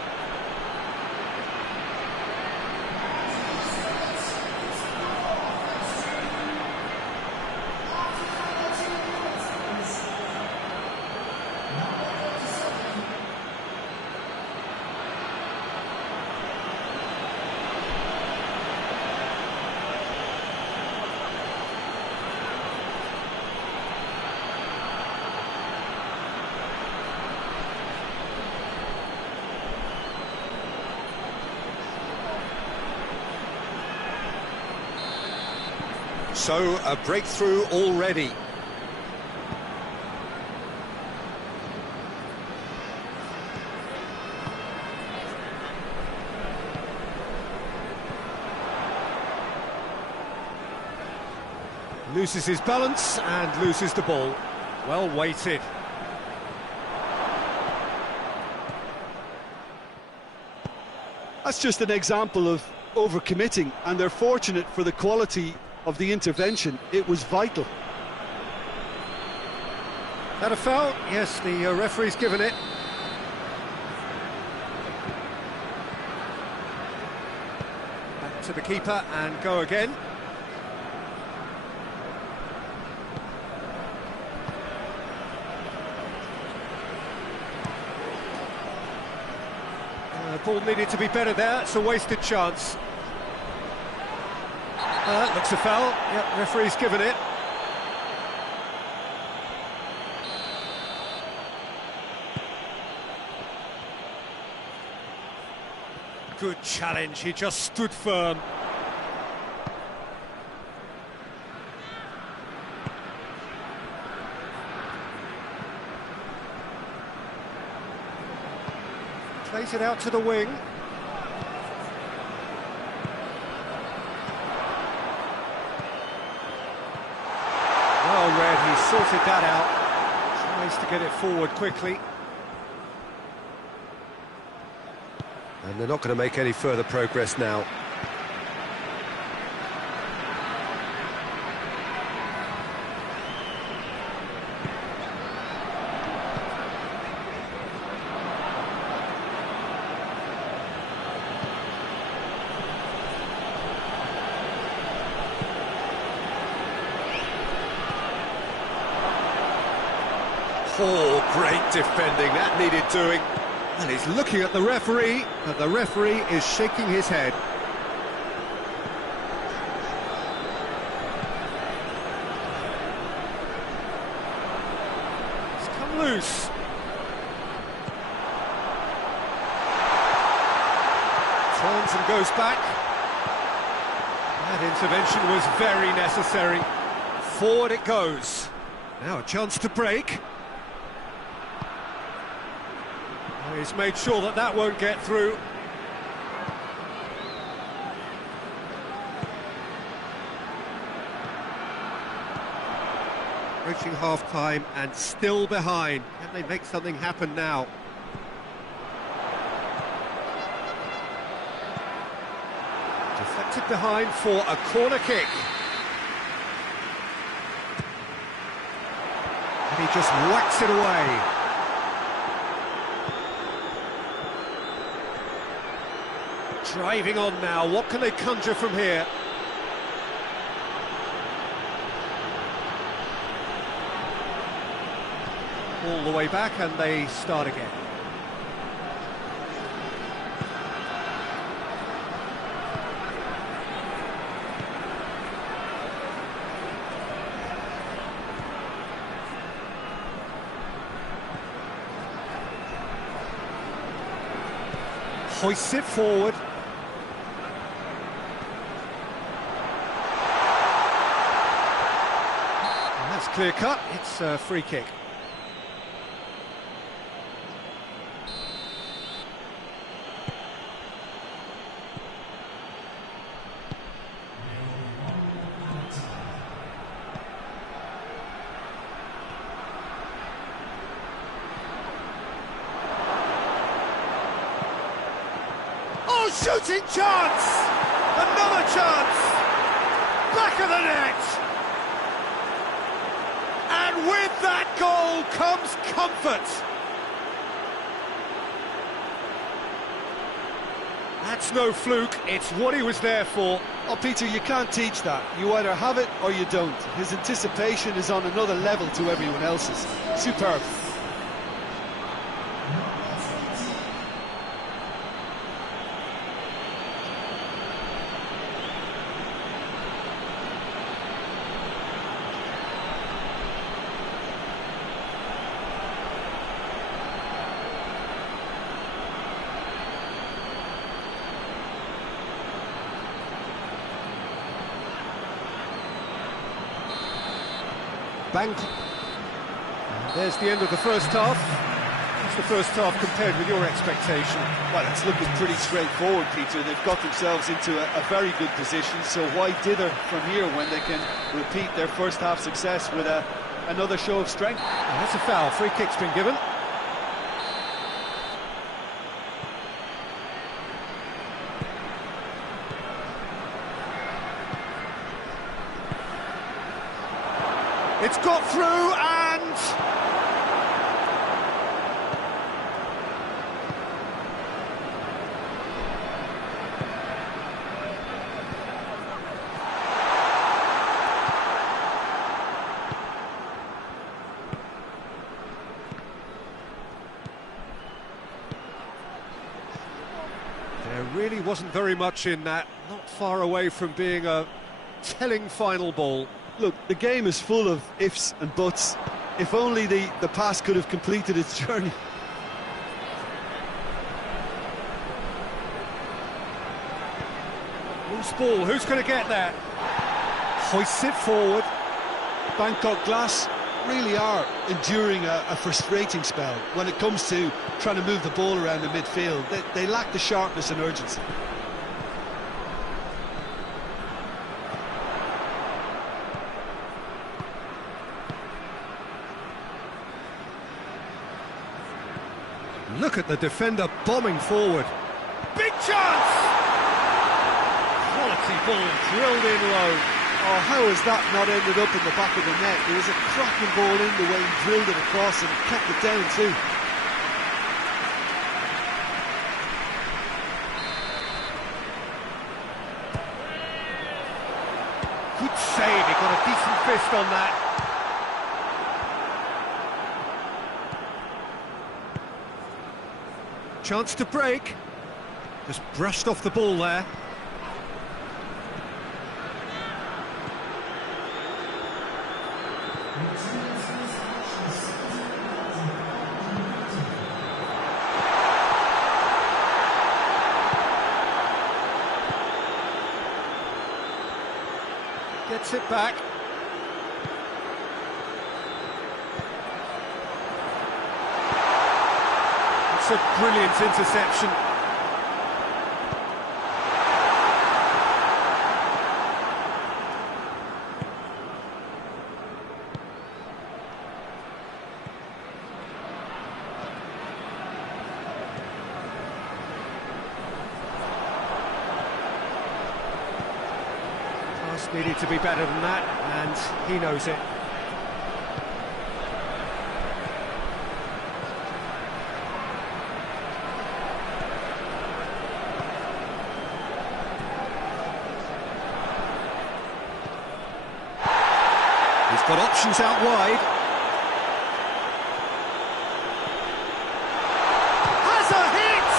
So, a breakthrough already. Loses his balance and loses the ball. Well weighted. That's just an example of overcommitting, and they're fortunate for the quality of the intervention. It was vital. That a foul? Yes, the referee's given it. Back to the keeper and go again. Ball needed to be better there. It's a wasted chance. Looks a foul. Yep, referee's given it. Good challenge. He just stood firm. Plays it out to the wing. Well read, he sorted that out. Tries to get it forward quickly. And they're not going to make any further progress now. Oh, great defending, that needed doing. And he's looking at the referee, and the referee is shaking his head. It's come loose. Turns and goes back. That intervention was very necessary. Forward it goes. Now a chance to break. He's made sure that that won't get through. Reaching half-time and still behind. Can they make something happen now? Deflected behind for a corner kick. And he just whacks it away. Driving on now, what can they conjure from here? All the way back and they start again. Hoists it forward. That's clear cut, it's a free kick. Oh, shooting chance! Another chance! Back of the net! And with that goal comes comfort. That's no fluke, it's what he was there for. Oh, Peter, you can't teach that. You either have it or you don't. His anticipation is on another level to everyone else's. Superb. Bangkok. There's the end of the first half. What's the first half compared with your expectation? Well, it's looking pretty straightforward, Peter. They've got themselves into a very good position, so why dither from here when they can repeat their first half success with another show of strength? And that's a foul. Free kick's been given. It's got through and... There really wasn't very much in that, not far away from being a telling final ball. Look, the game is full of ifs and buts. If only the pass could have completed its journey. Loose ball, who's going to get that? Hoists it forward. Bangkok Glass really are enduring a frustrating spell when it comes to trying to move the ball around the midfield. They lack the sharpness and urgency. Look at the defender bombing forward. Big chance! Quality ball drilled in low. Oh, how has that not ended up in the back of the net? It was a cracking ball in the way he drilled it across and kept it down too. Good save, he got a decent fist on that. Chance to break. Just brushed off the ball there. Gets it back. It's a brilliant interception. Pass needed to be better than that, and he knows it. He's got options out wide. Has a hit!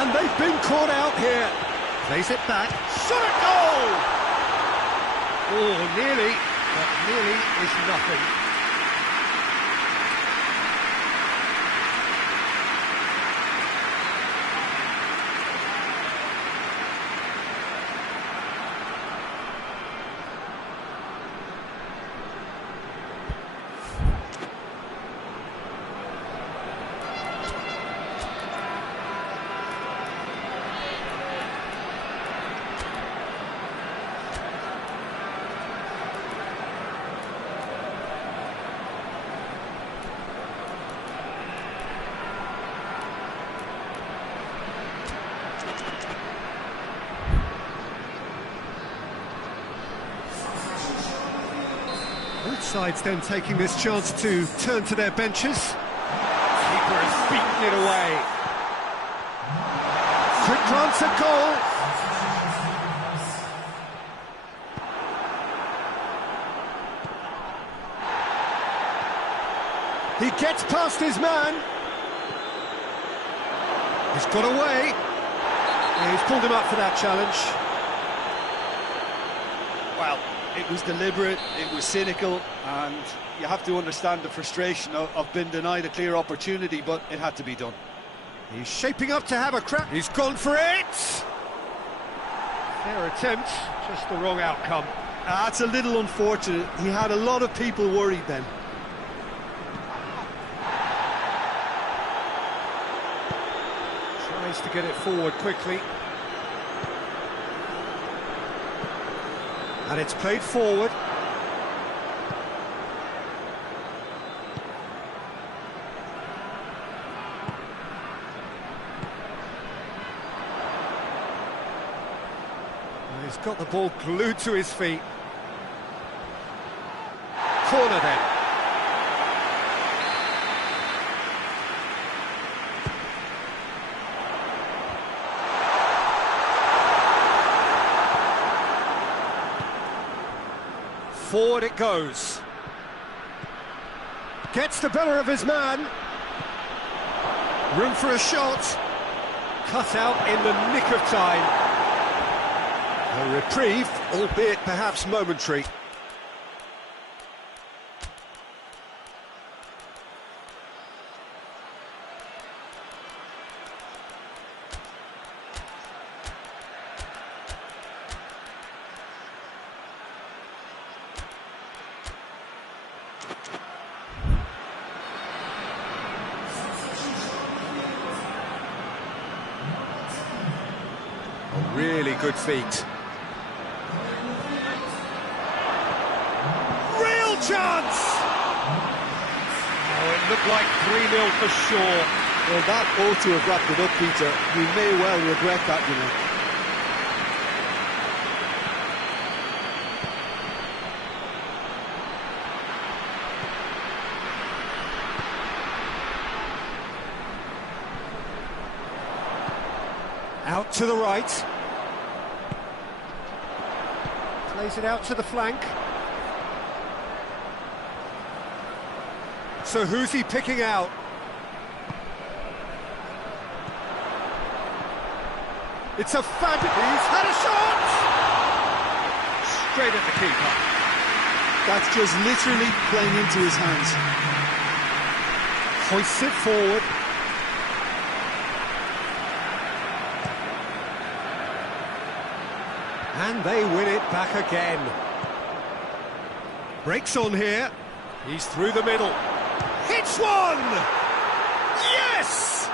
And they've been caught out here. Plays it back. Shot a goal! Oh, nearly, but nearly is nothing. Both sides then taking this chance to turn to their benches. Keeper has beaten it away. Quick glance at goal. He gets past his man. He's got away. Yeah, he's pulled him up for that challenge. Well, it was deliberate, it was cynical, and you have to understand the frustration of being denied a clear opportunity, but it had to be done. He's shaping up to have a crack. He's gone for it! Fair attempt, just the wrong outcome. That's a little unfortunate. He had a lot of people worried then. Tries to get it forward quickly. And it's played forward. He's got the ball glued to his feet. Corner then. Forward it goes. Gets the better of his man. Room for a shot. Cut out in the nick of time. A reprieve, albeit perhaps momentary. A really good feat. Real chance! Oh, it looked like 3-0 for sure. Well, that ought to have wrapped it up, Peter. You may well regret that, you know. Out to the right. Plays it out to the flank. So who's he picking out? It's a fabulous... He's had a shot! Straight at the keeper. That's just literally playing into his hands. Hoists it forward. And they win it back again. Breaks on here. He's through the middle. Hits one! Yes!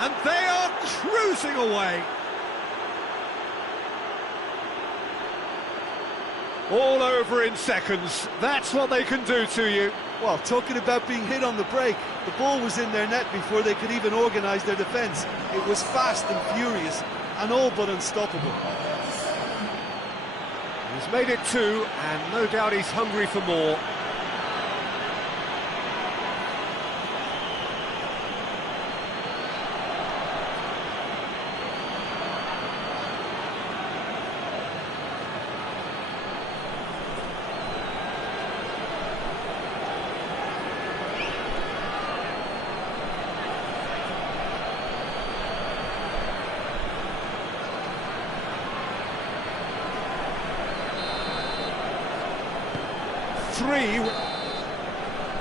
And they are cruising away. All over in seconds. That's what they can do to you. Well, talking about being hit on the break, the ball was in their net before they could even organise their defence. It was fast and furious, and all but unstoppable. He's made it 2, and no doubt he's hungry for more.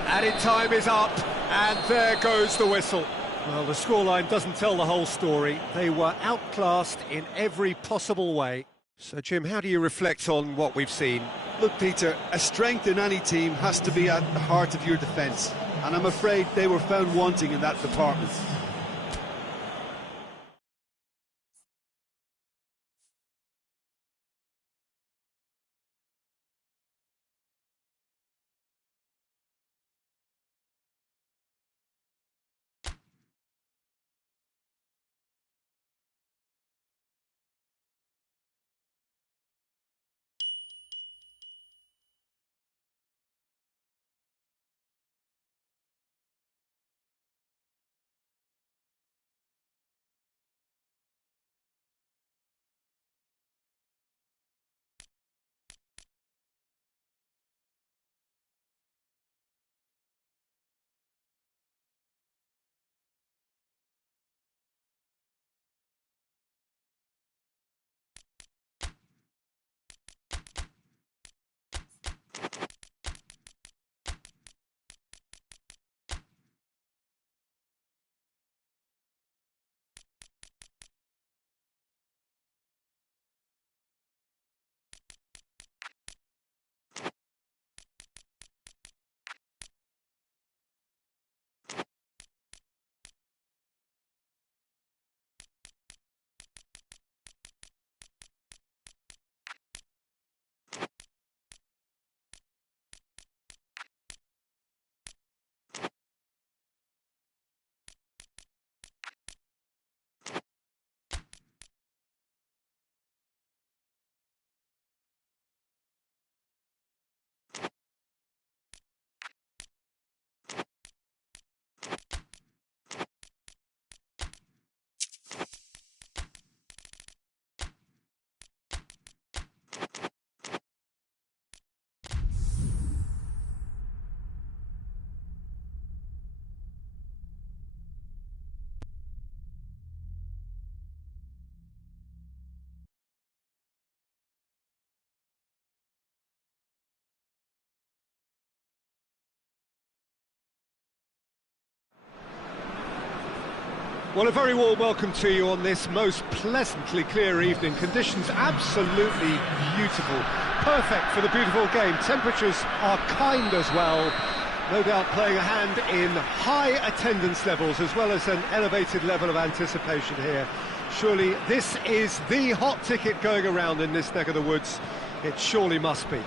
Added time is up, and there goes the whistle. Well, the scoreline doesn't tell the whole story. They were outclassed in every possible way. So, Jim, how do you reflect on what we've seen? Look, Peter, a strength in any team has to be at the heart of your defence, and I'm afraid they were found wanting in that department. Well, a very warm welcome to you on this most pleasantly clear evening. Conditions absolutely beautiful. Perfect for the beautiful game. Temperatures are kind as well. No doubt playing a hand in high attendance levels as well as an elevated level of anticipation here. Surely this is the hot ticket going around in this neck of the woods. It surely must be.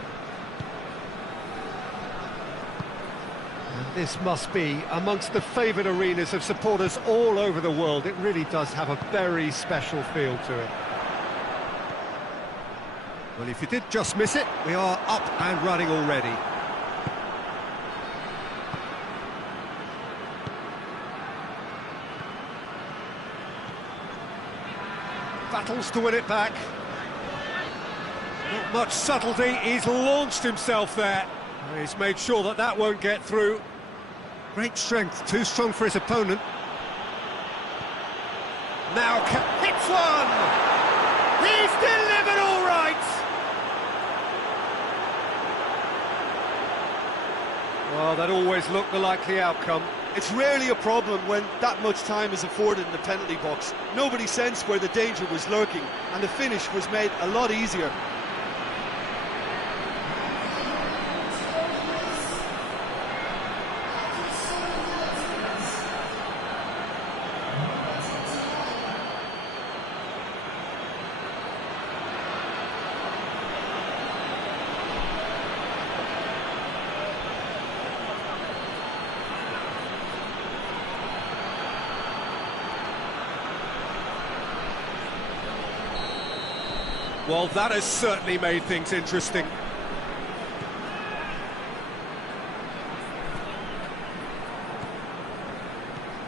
This must be amongst the favoured arenas of supporters all over the world. It really does have a very special feel to it. Well, if you did just miss it, we are up and running already. Battles to win it back. Not much subtlety, he's launched himself there. He's made sure that that won't get through. Great strength, too strong for his opponent. Now hits one! He's delivered all right! Well, that always looked the likely outcome. It's rarely a problem when that much time is afforded in the penalty box. Nobody sensed where the danger was lurking, and the finish was made a lot easier. Well, that has certainly made things interesting.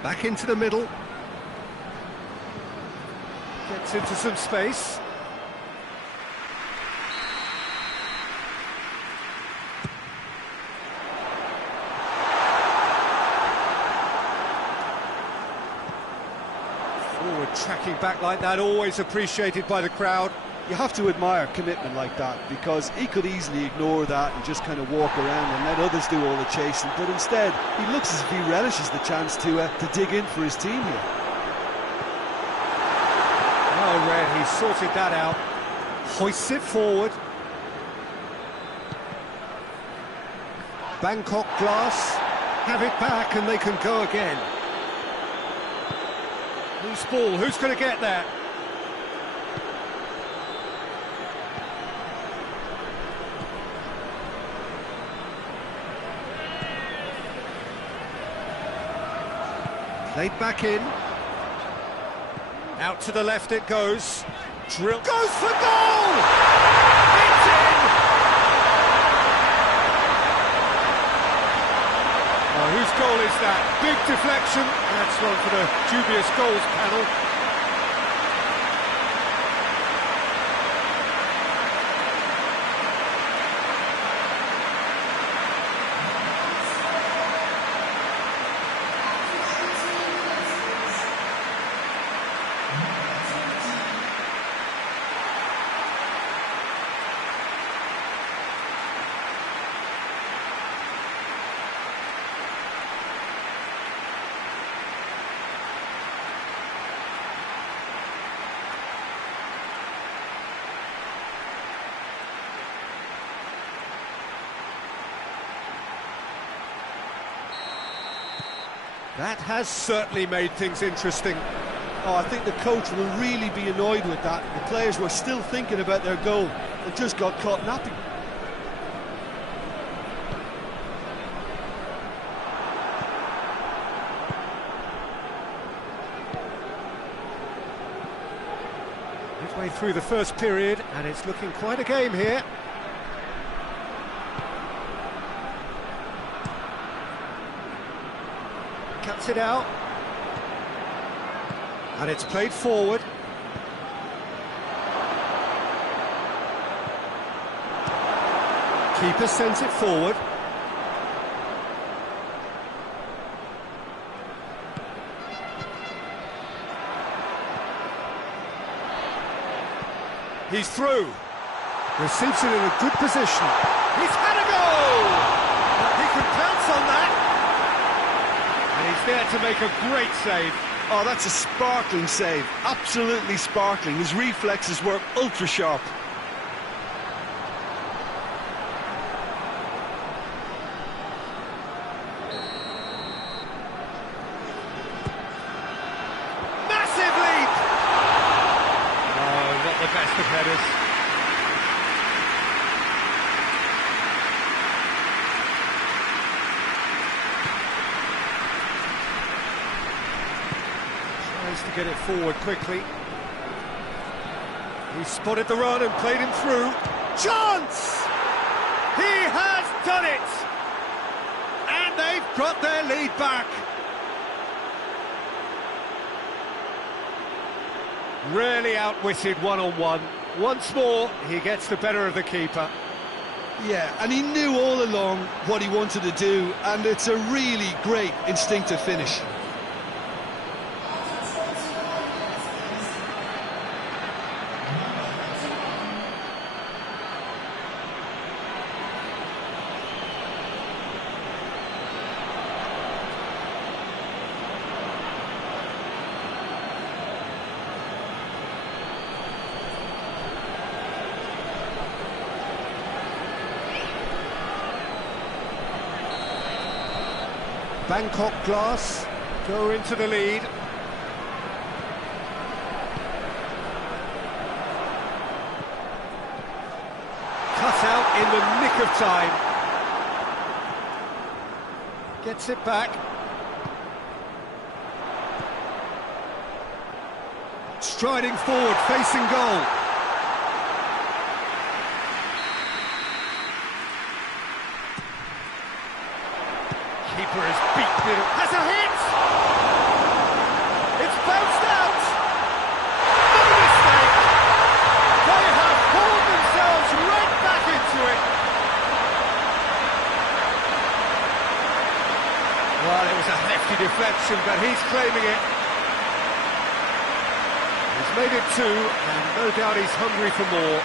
Back into the middle. Gets into some space. Forward tracking back like that, always appreciated by the crowd. You have to admire commitment like that, because he could easily ignore that and just kind of walk around and let others do all the chasing, but instead he looks as if he relishes the chance to dig in for his team here. Oh, Red, he sorted that out. Hoists it forward. Bangkok Glass have it back and they can go again. Loose ball, who's going to get that? Played back in. Out to the left it goes. Drill goes for goal! It's in! Oh, whose goal is that? Big deflection. That's one for the dubious goals panel. That has certainly made things interesting. Oh, I think the coach will really be annoyed with that. The players were still thinking about their goal and just got caught napping. Midway through the first period, and it's looking quite a game here. Cuts it out. And it's played forward. Keeper sends it forward. He's through. Receives it in a good position. He's had a goal! He can pounce on that. And he's there to make a great save. Oh, that's a sparkling save. Absolutely sparkling. His reflexes were ultra sharp. Massive leap! Oh, not the best of headers. To get it forward quickly. He spotted the run and played him through. Chance! He has done it! And they've got their lead back. Really outwitted one-on-one. Once more, he gets the better of the keeper. Yeah, and he knew all along what he wanted to do, and it's a really great instinctive finish. Bangkok Glass go into the lead. Cut out in the nick of time. Gets it back. Striding forward, facing goal. Keeper is beaten it. Has a hit! It's bounced out! No mistake! They have pulled themselves right back into it! Well, it was a hefty deflection, but he's claiming it. He's made it two, and no doubt he's hungry for more.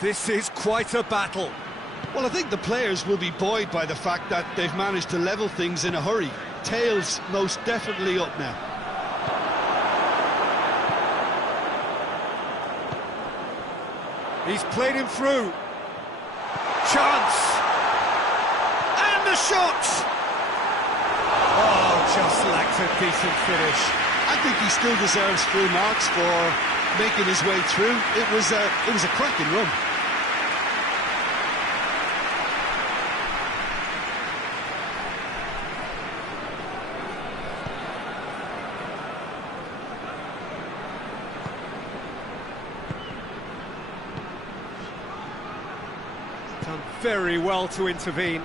This is quite a battle. Well, I think the players will be buoyed by the fact that they've managed to level things in a hurry. Tails most definitely up now. He's played him through. Chance! And the shot! Oh, just lacked a decent finish. I think he still deserves full marks for making his way through. It was a cracking run. Done very well to intervene.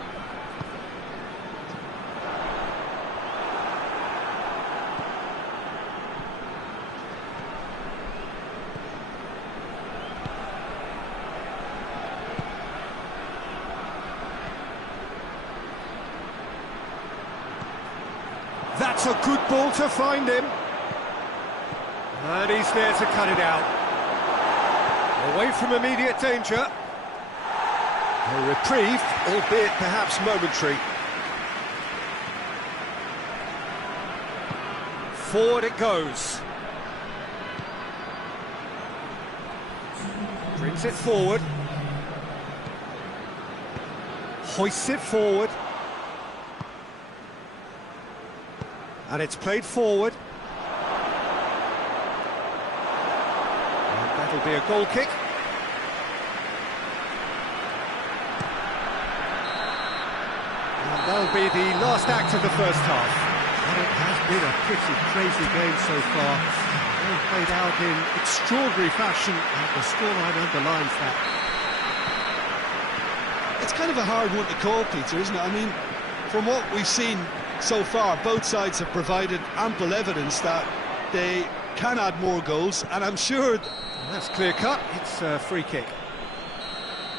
That's a good ball to find him. And he's there to cut it out. Away from immediate danger. A reprieve, albeit perhaps momentary. Forward it goes. Brings it forward. Hoists it forward. And it's played forward. And that'll be a goal kick. And that'll be the last act of the first half. And it has been a pretty crazy game so far. They've played out in extraordinary fashion, and the scoreline underlines that. It's kind of a hard one to call, Peter, isn't it? I mean, from what we've seen so far, both sides have provided ample evidence that they can add more goals, and I'm sure... That's clear cut, it's a free kick.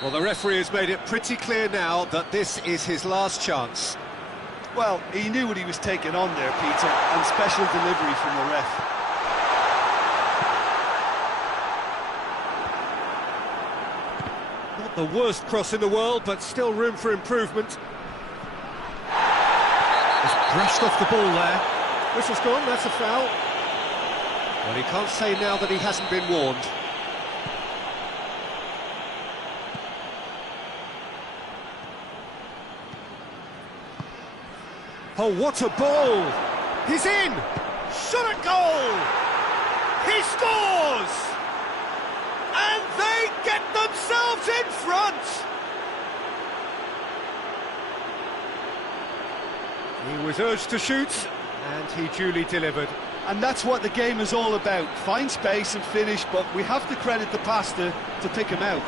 Well, the referee has made it pretty clear now that this is his last chance. Well, he knew what he was taking on there, Peter, and special delivery from the ref. Not the worst cross in the world, but still room for improvement. Brushed off the ball there. Whistle's gone, that's a foul. Well, he can't say now that he hasn't been warned. Oh, what a ball! He's in! Shot at goal! He scores! And they get themselves in front! He was urged to shoot, and he duly delivered. And that's what the game is all about. Find space and finish, but we have to credit the pass to pick him out.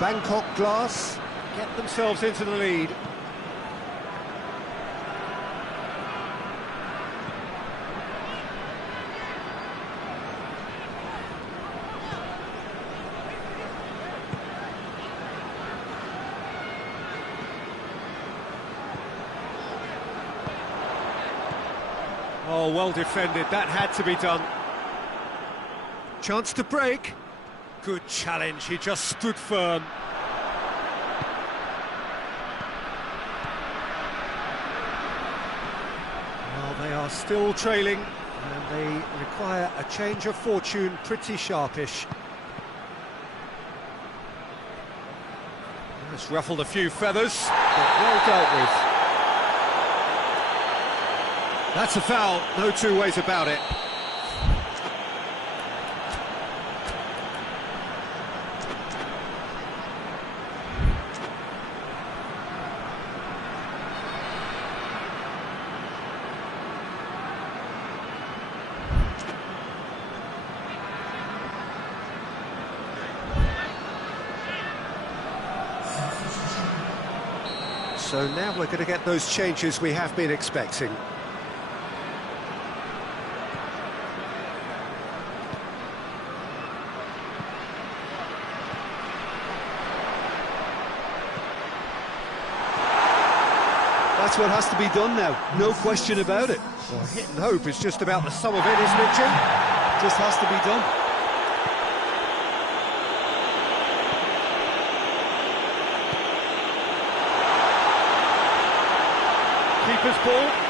Bangkok Glass get themselves into the lead. Oh, well defended, that had to be done. Chance to break. Good challenge, he just stood firm. Well, they are still trailing, and they require a change of fortune, pretty sharpish. It's ruffled a few feathers, but well dealt with. That's a foul, no two ways about it. So now we're going to get those changes we have been expecting. That's what has to be done now, no question about it. Well, hit and hope is just about the sum of it, isn't it, Jim? Just has to be done. Keeper's ball.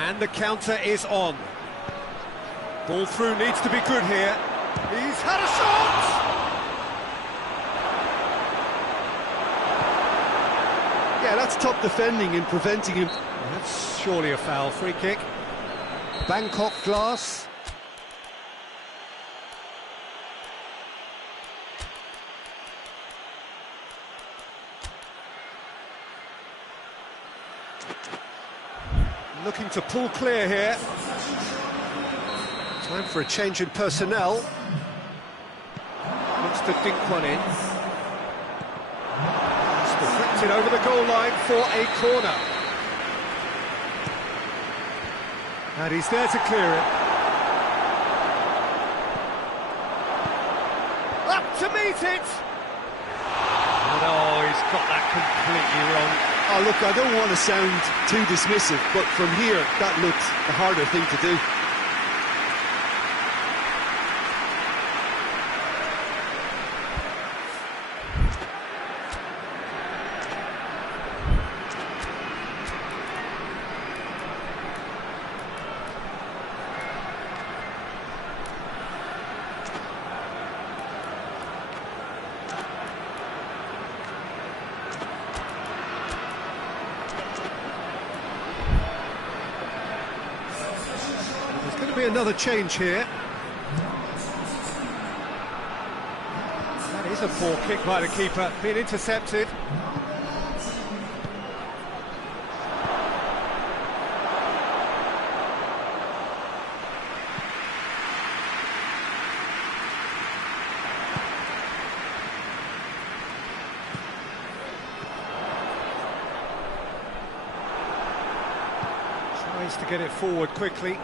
And the counter is on. Ball through needs to be good here. He's had a shot! Yeah, that's top defending and preventing him. That's surely a foul. Free kick. Bangkok Glass. Looking to pull clear here. Time for a change in personnel. Looks to dink one in. It's deflected over the goal line for a corner. And he's there to clear it. Up to meet it! No, he's got that completely wrong. Oh, look, I don't want to sound too dismissive, but from here, that looked the harder thing to do. Be another change here. That is a poor kick by the keeper, being intercepted. Tries to get it forward quickly.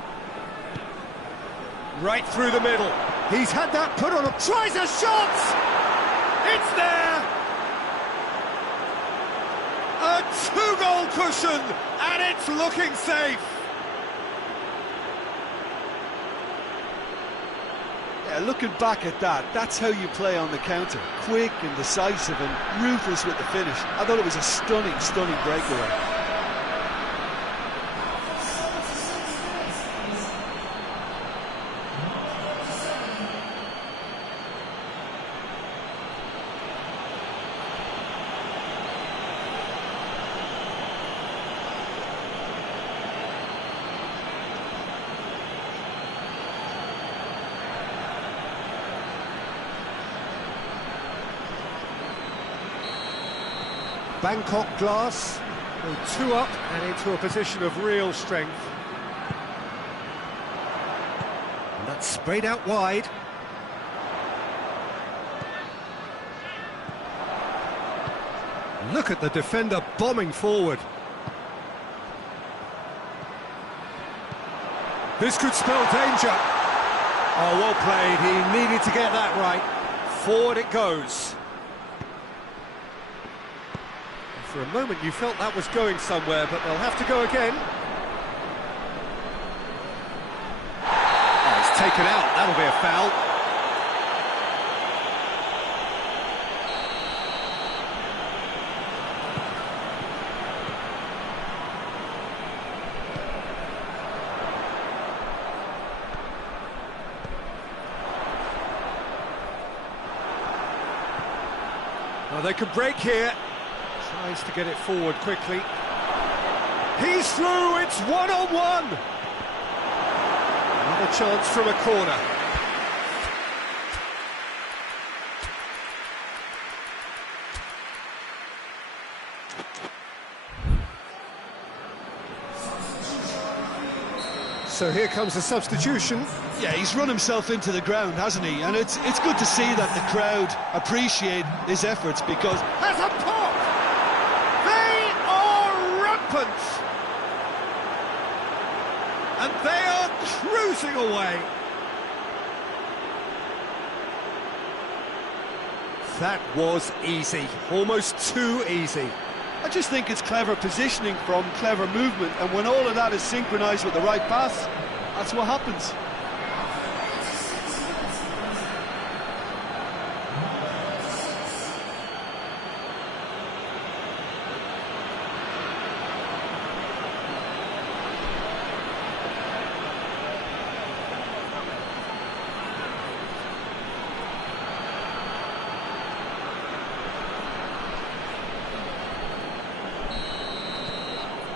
Right through the middle. He's had that put on. Tries a shot! It's there! A two-goal cushion, and it's looking safe. Yeah, looking back at that, that's how you play on the counter. Quick and decisive and ruthless with the finish. I thought it was a stunning, stunning breakaway. Bangkok glass, go 2 up and into a position of real strength. And that's sprayed out wide. Look at the defender bombing forward. This could spell danger. Oh, well played. He needed to get that right. Forward it goes. For a moment you felt that was going somewhere, but they'll have to go again. Oh, it's taken out. That'll be a foul. Well, they could break here. Tries to get it forward quickly. He's through, it's 1-on-1! Another chance from a corner. So here comes the substitution. Yeah, he's run himself into the ground, hasn't he? And it's good to see that the crowd appreciate his efforts, because... Has a pop! They are rampant! And they are cruising away. That was easy, almost too easy. I just think it's clever positioning from clever movement, and when all of that is synchronised with the right pass, that's what happens.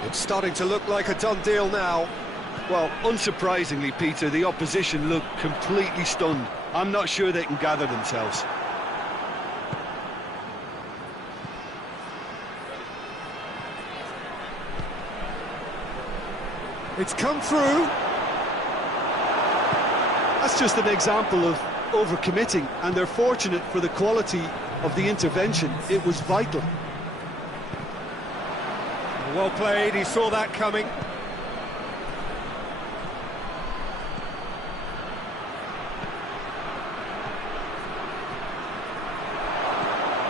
It's starting to look like a done deal now. Well, unsurprisingly, Peter, the opposition look completely stunned. I'm not sure they can gather themselves. It's come through. That's just an example of overcommitting, and they're fortunate for the quality of the intervention. It was vital. Well played, he saw that coming.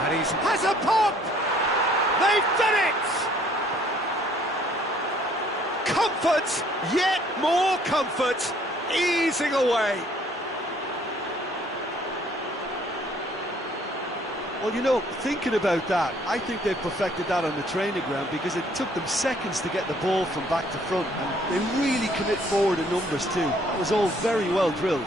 And he has a pop! They've done it! Comfort, yet more comfort, easing away. Well, you know, thinking about that, I think they've perfected that on the training ground, because it took them seconds to get the ball from back to front, and they really commit forward in numbers too. That was all very well drilled.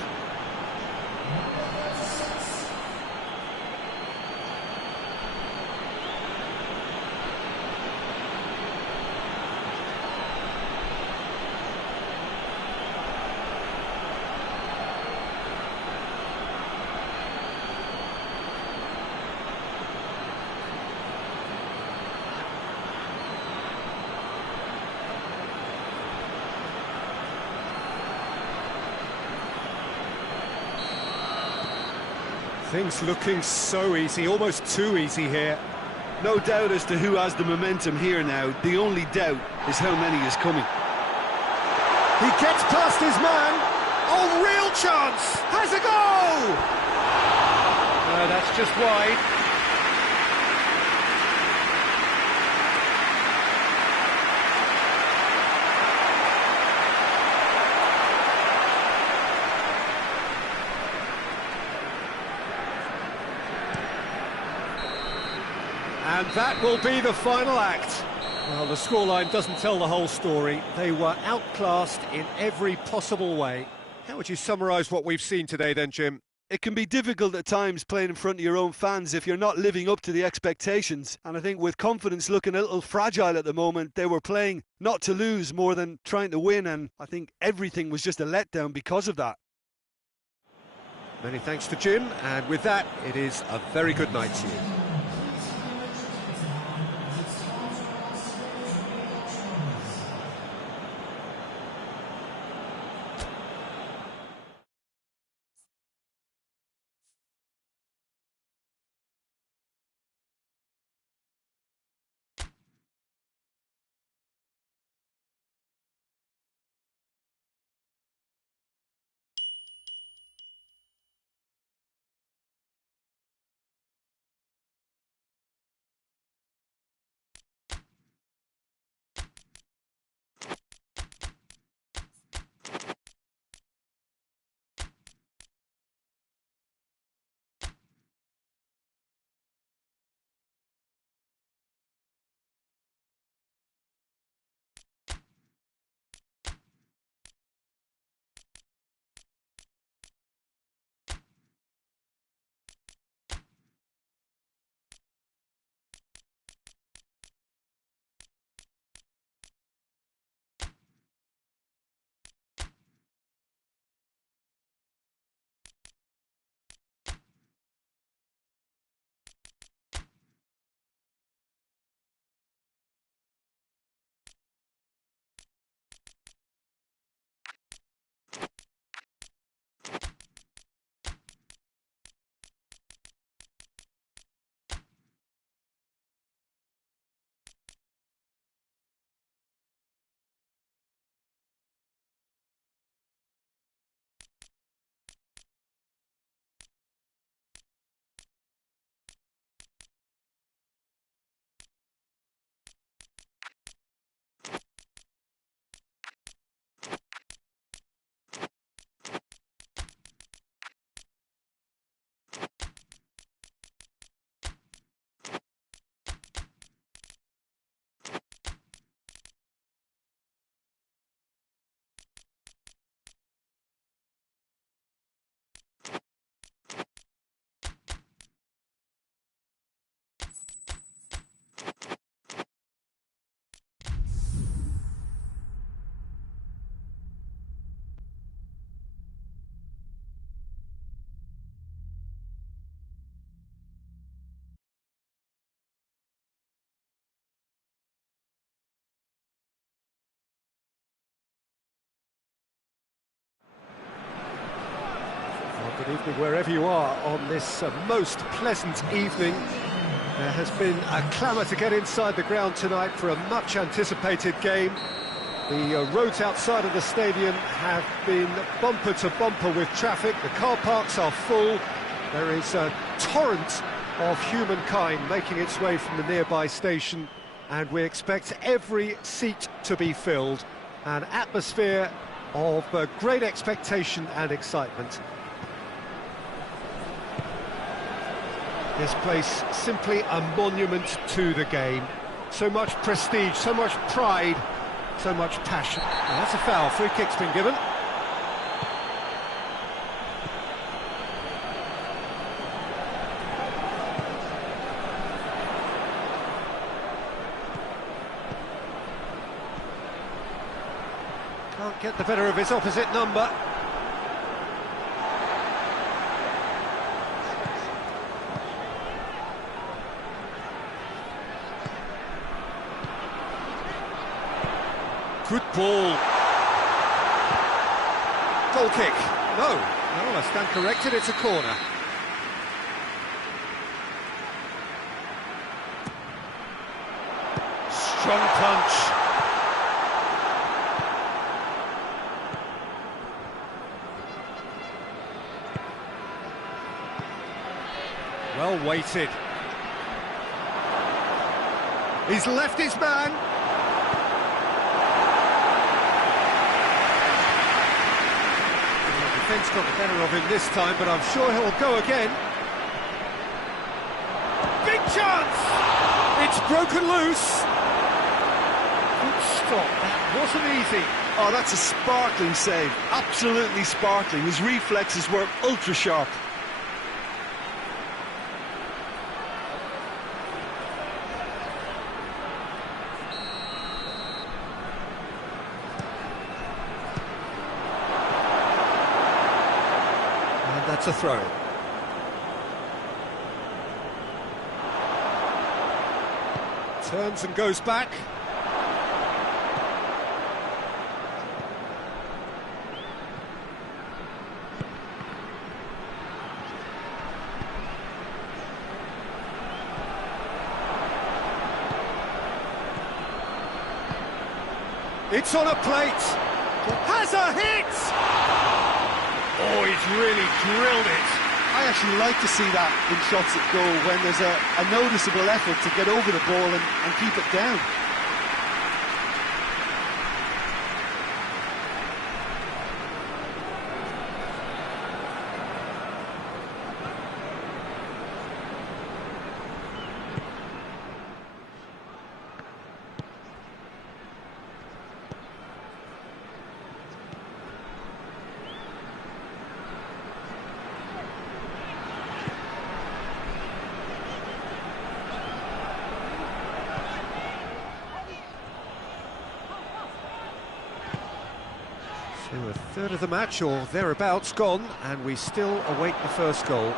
Things looking so easy, almost too easy here. No doubt as to who has the momentum here now. The only doubt is how many is coming. He gets past his man. Oh, real chance! Has a goal! No, that's just wide. And that will be the final act. Well, the scoreline doesn't tell the whole story. They were outclassed in every possible way. How would you summarise what we've seen today then, Jim? It can be difficult at times playing in front of your own fans if you're not living up to the expectations. And I think with confidence looking a little fragile at the moment, they were playing not to lose more than trying to win. And I think everything was just a letdown because of that. Many thanks to Jim. And with that, it is a very good night to you. Evening wherever you are on this most pleasant evening. There has been a clamour to get inside the ground tonight for a much anticipated game. The roads outside of the stadium have been bumper to bumper with traffic. The car parks are full. There is a torrent of humankind making its way from the nearby station, and we expect every seat to be filled. An atmosphere of great expectation and excitement. This place simply a monument to the game. So much prestige, so much pride, so much passion. Well, that's a foul. Free kick's been given. Can't get the better of his opposite number. Good ball. Goal kick. No, I stand corrected, it's a corner. Strong punch. Well weighted. He's left his man. The defence got the better of him this time, but I'm sure he'll go again. Big chance! It's broken loose. Good stop. That wasn't easy. Oh, that's a sparkling save. Absolutely sparkling. His reflexes were ultra sharp. That's a throw. Turns and goes back. It's on a plate. Has a hit! Oh, he's really drilled it. I actually like to see that in shots at goal, when there's a noticeable effort to get over the ball and keep it down. So a third of the match or thereabouts gone, and we still await the first goal.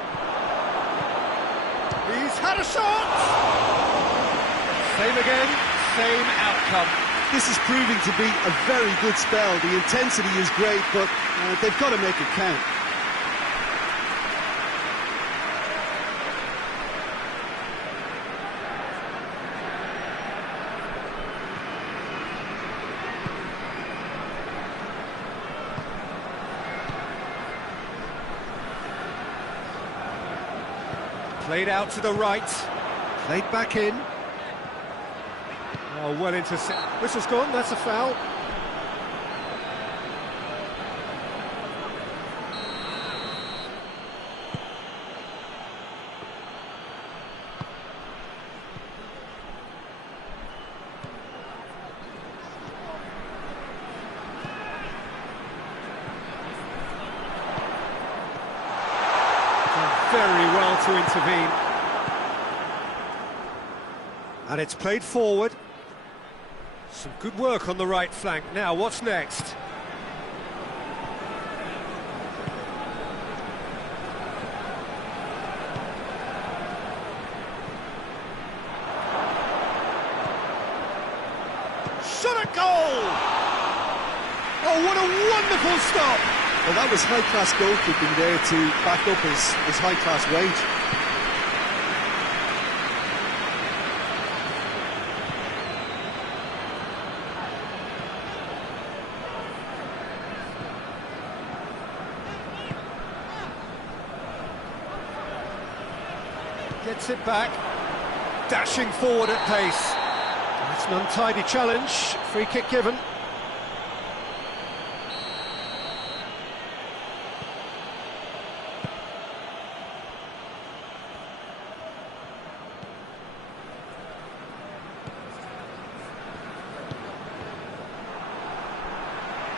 He's had a shot! Same again, same outcome. This is proving to be a very good spell. The intensity is great, but they've got to make it count. Played out to the right, played back in. Oh, well intercepted. Whistle's gone, that's a foul. Very well to intervene. And it's played forward. Some good work on the right flank. Now, what's next? Shot at goal! Oh, what a wonderful stop! Well, that was high-class goalkeeping there to back up his high-class wage. Gets it back, dashing forward at pace. That's an untidy challenge, free kick given.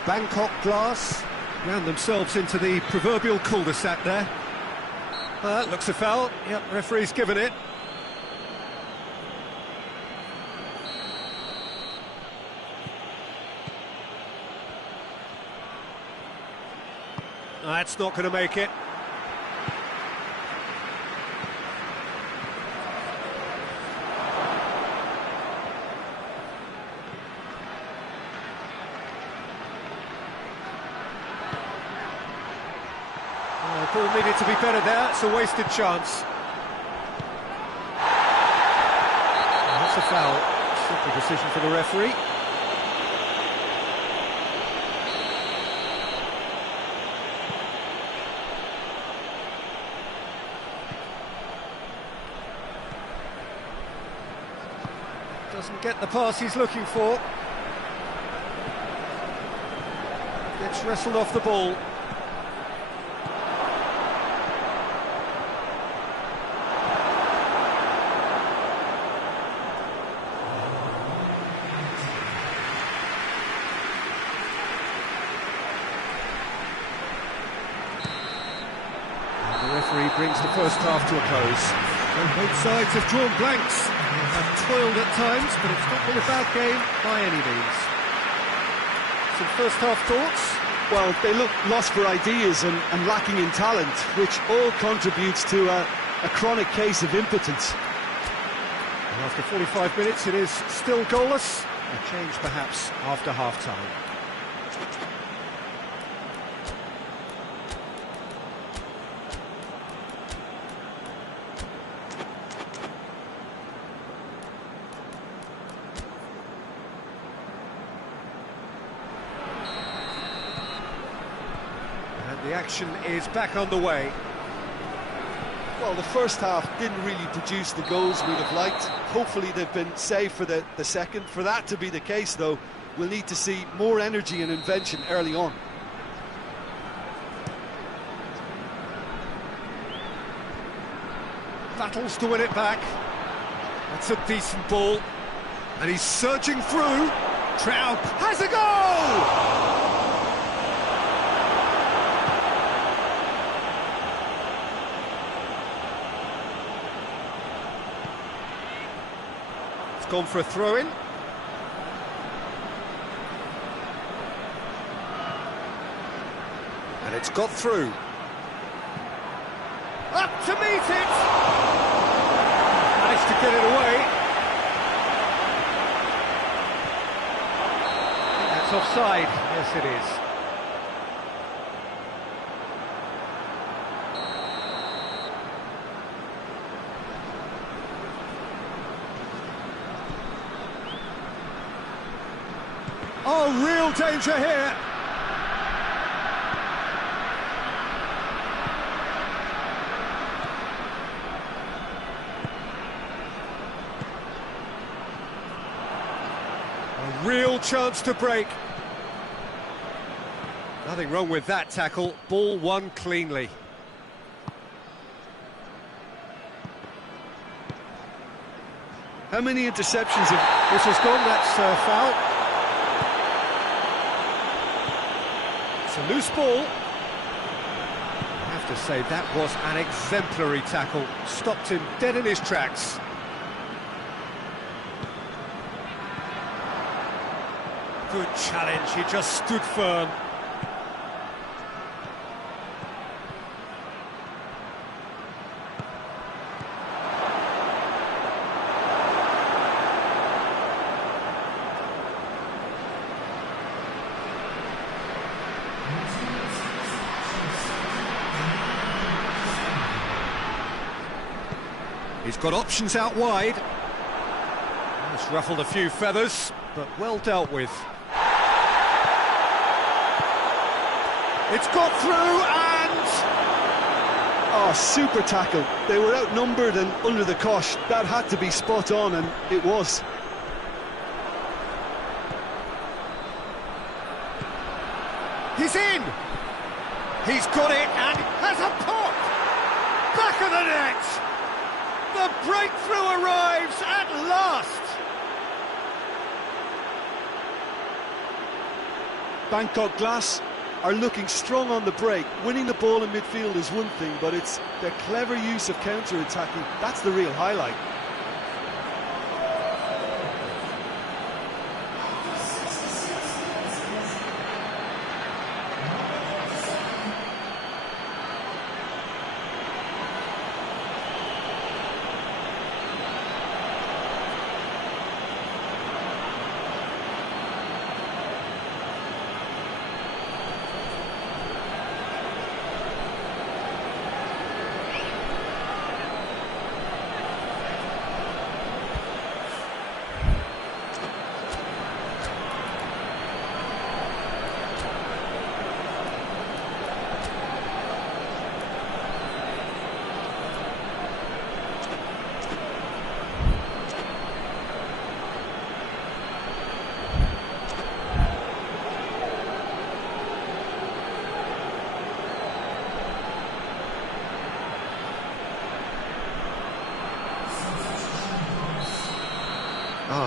Bangkok Glass ran themselves into the proverbial cul-de-sac there. Looks a foul. Yep, referee's given it. That's not going to make it. Ball needed to be better there, it's a wasted chance. That's a foul. Simple decision for the referee. Doesn't get the pass he's looking for. Gets wrestled off the ball. The referee brings the first half to a close. And both sides have drawn blanks. They have toiled at times, but it's not been a bad game by any means. Some first half thoughts? Well, they look lost for ideas and lacking in talent, which all contributes to a chronic case of impotence. And after 45 minutes, it is still goalless. A change perhaps after half-time. The action is back underway. Well, the first half didn't really produce the goals we'd have liked. Hopefully they've been saved for the second. For that to be the case, though, we'll need to see more energy and invention early on. Battles to win it back. That's a decent ball. And he's surging through. Traub has a goal! Gone for a throw-in. And it's got through. Up to meet it! Managed to get it away. That's offside. Yes, it is. Oh, real danger here. A real chance to break. Nothing wrong with that tackle. Ball won cleanly. How many interceptions have... This has gone, that's foul. It's a loose ball. I have to say, that was an exemplary tackle. Stopped him dead in his tracks. Good challenge, he just stood firm. He's got options out wide. It's ruffled a few feathers, but well dealt with. It's got through and... Oh, super tackle. They were outnumbered and under the cosh. That had to be spot on, and it was. He's in! He's got it and has a pop! Back of the net! The breakthrough arrives at last! Bangkok Glass are looking strong on the break. Winning the ball in midfield is one thing, but it's their clever use of counter-attacking. That's the real highlight.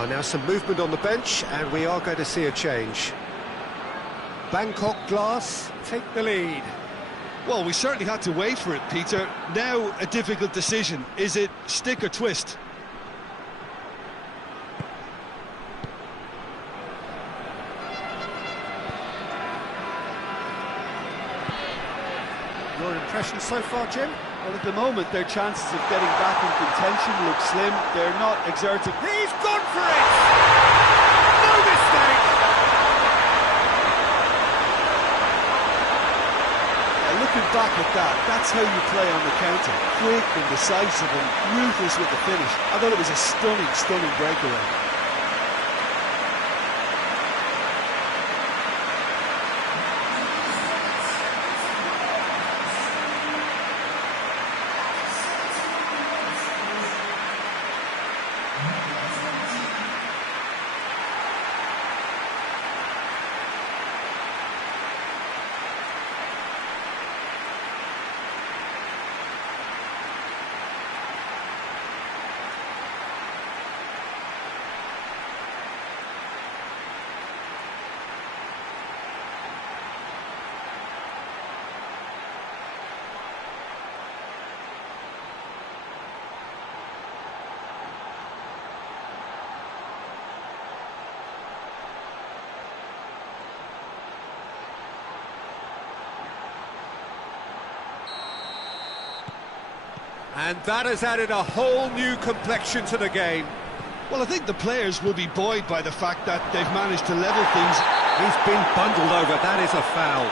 Now some movement on the bench, and we are going to see a change. Bangkok Glass take the lead. Well, we certainly had to wait for it, Peter. Now a difficult decision. Is it stick or twist? Your impression so far, Jim? Well, at the moment, their chances of getting back in contention look slim. They're not exerting. He's gone for it! No mistake! Looking back at that, that's how you play on the counter. Quick and decisive and ruthless with the finish. I thought it was a stunning, stunning breakaway. And that has added a whole new complexion to the game. Well, I think the players will be buoyed by the fact that they've managed to level things. He's been bundled over, that is a foul.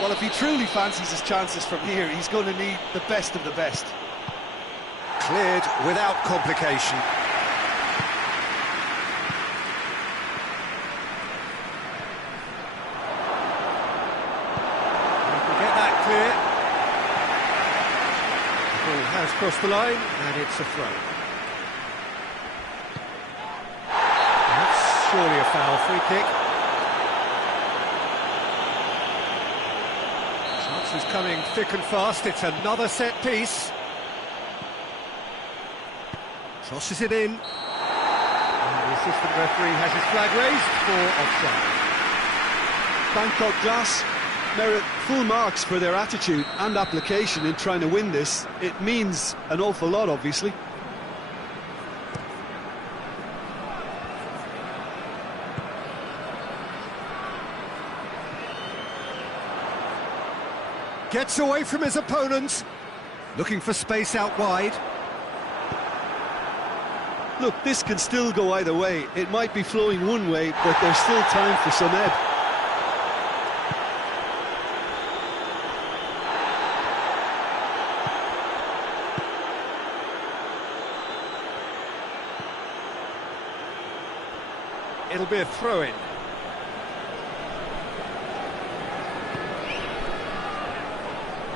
Well, if he truly fancies his chances from here, he's going to need the best of the best. Cleared without complication. Clear. The ball has crossed the line, and it's a throw. That's surely a foul. Free kick. Chances coming thick and fast. It's another set piece. Tosses it in. And the assistant referee has his flag raised for offside. Bangkok Glass merit full marks for their attitude and application in trying to win this. It means an awful lot, obviously. Gets away from his opponents, looking for space out wide. Look, this can still go either way. It might be flowing one way, but there's still time for some ebb. it'll be a throw-in.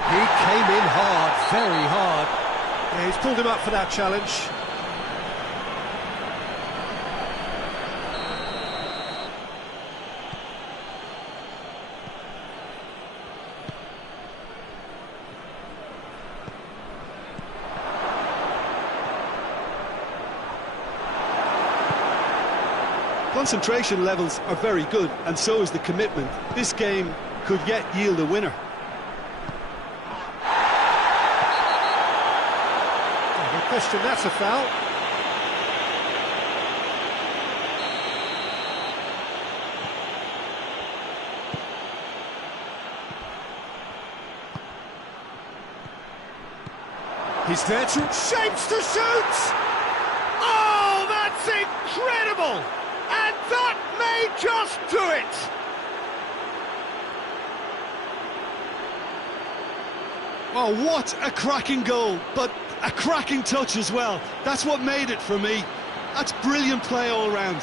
He came in hard, very hard. Yeah, he's pulled him up for that challenge. Concentration levels are very good, and so is the commitment. This game could yet yield a winner. No question, that's a foul. He's there to... shapes to shoot! Oh, that's incredible! And that may just do it! Oh, what a cracking goal, but a cracking touch as well. That's what made it for me. That's brilliant play all round.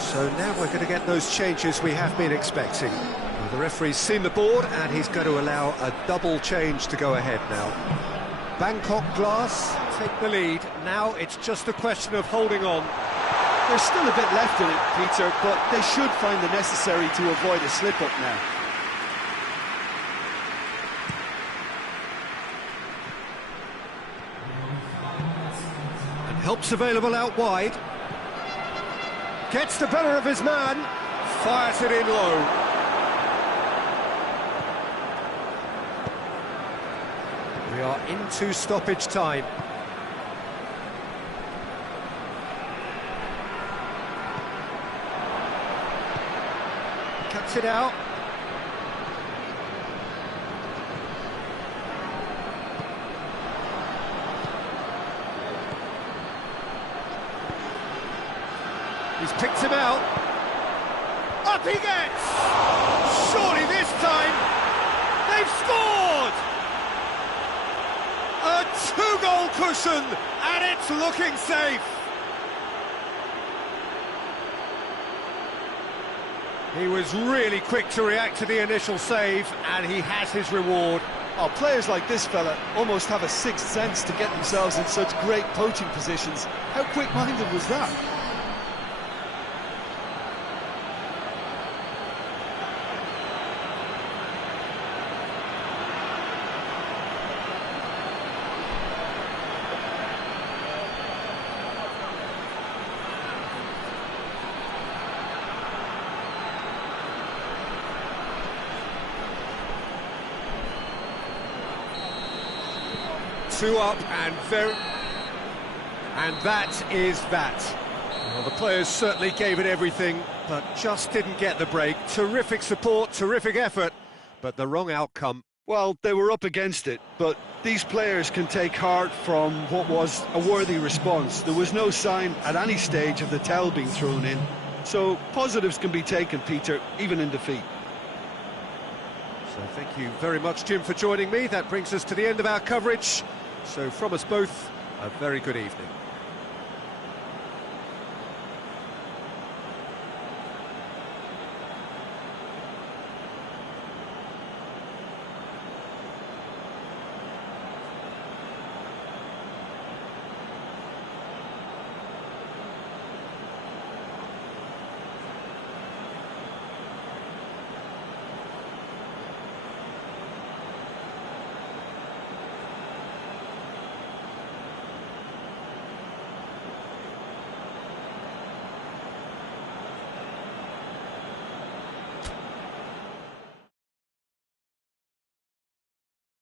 So now we're going to get those changes we have been expecting. Well, the referee's seen the board and he's going to allow a double change to go ahead now. Bangkok Glass take the lead. Now it's just a question of holding on. There's still a bit left in it, Peter, but they should find the necessary to avoid a slip-up now. And help's available out wide. Gets the better of his man, fires it in low. We are into stoppage time. Cuts it out. He's picked him out. Up he gets! Surely this time, they've scored! A two-goal cushion, and it's looking safe. He was really quick to react to the initial save, and he has his reward. Oh, players like this fella almost have a sixth sense to get themselves in such great poaching positions. How quick-minded was that? Two up and that is that. Well, the players certainly gave it everything, but just didn't get the break. Terrific support, terrific effort, but the wrong outcome. Well, they were up against it, but these players can take heart from what was a worthy response. There was no sign at any stage of the towel being thrown in, so positives can be taken, Peter, even in defeat. So thank you very much, Jim, for joining me. That brings us to the end of our coverage. So from us both, a very good evening.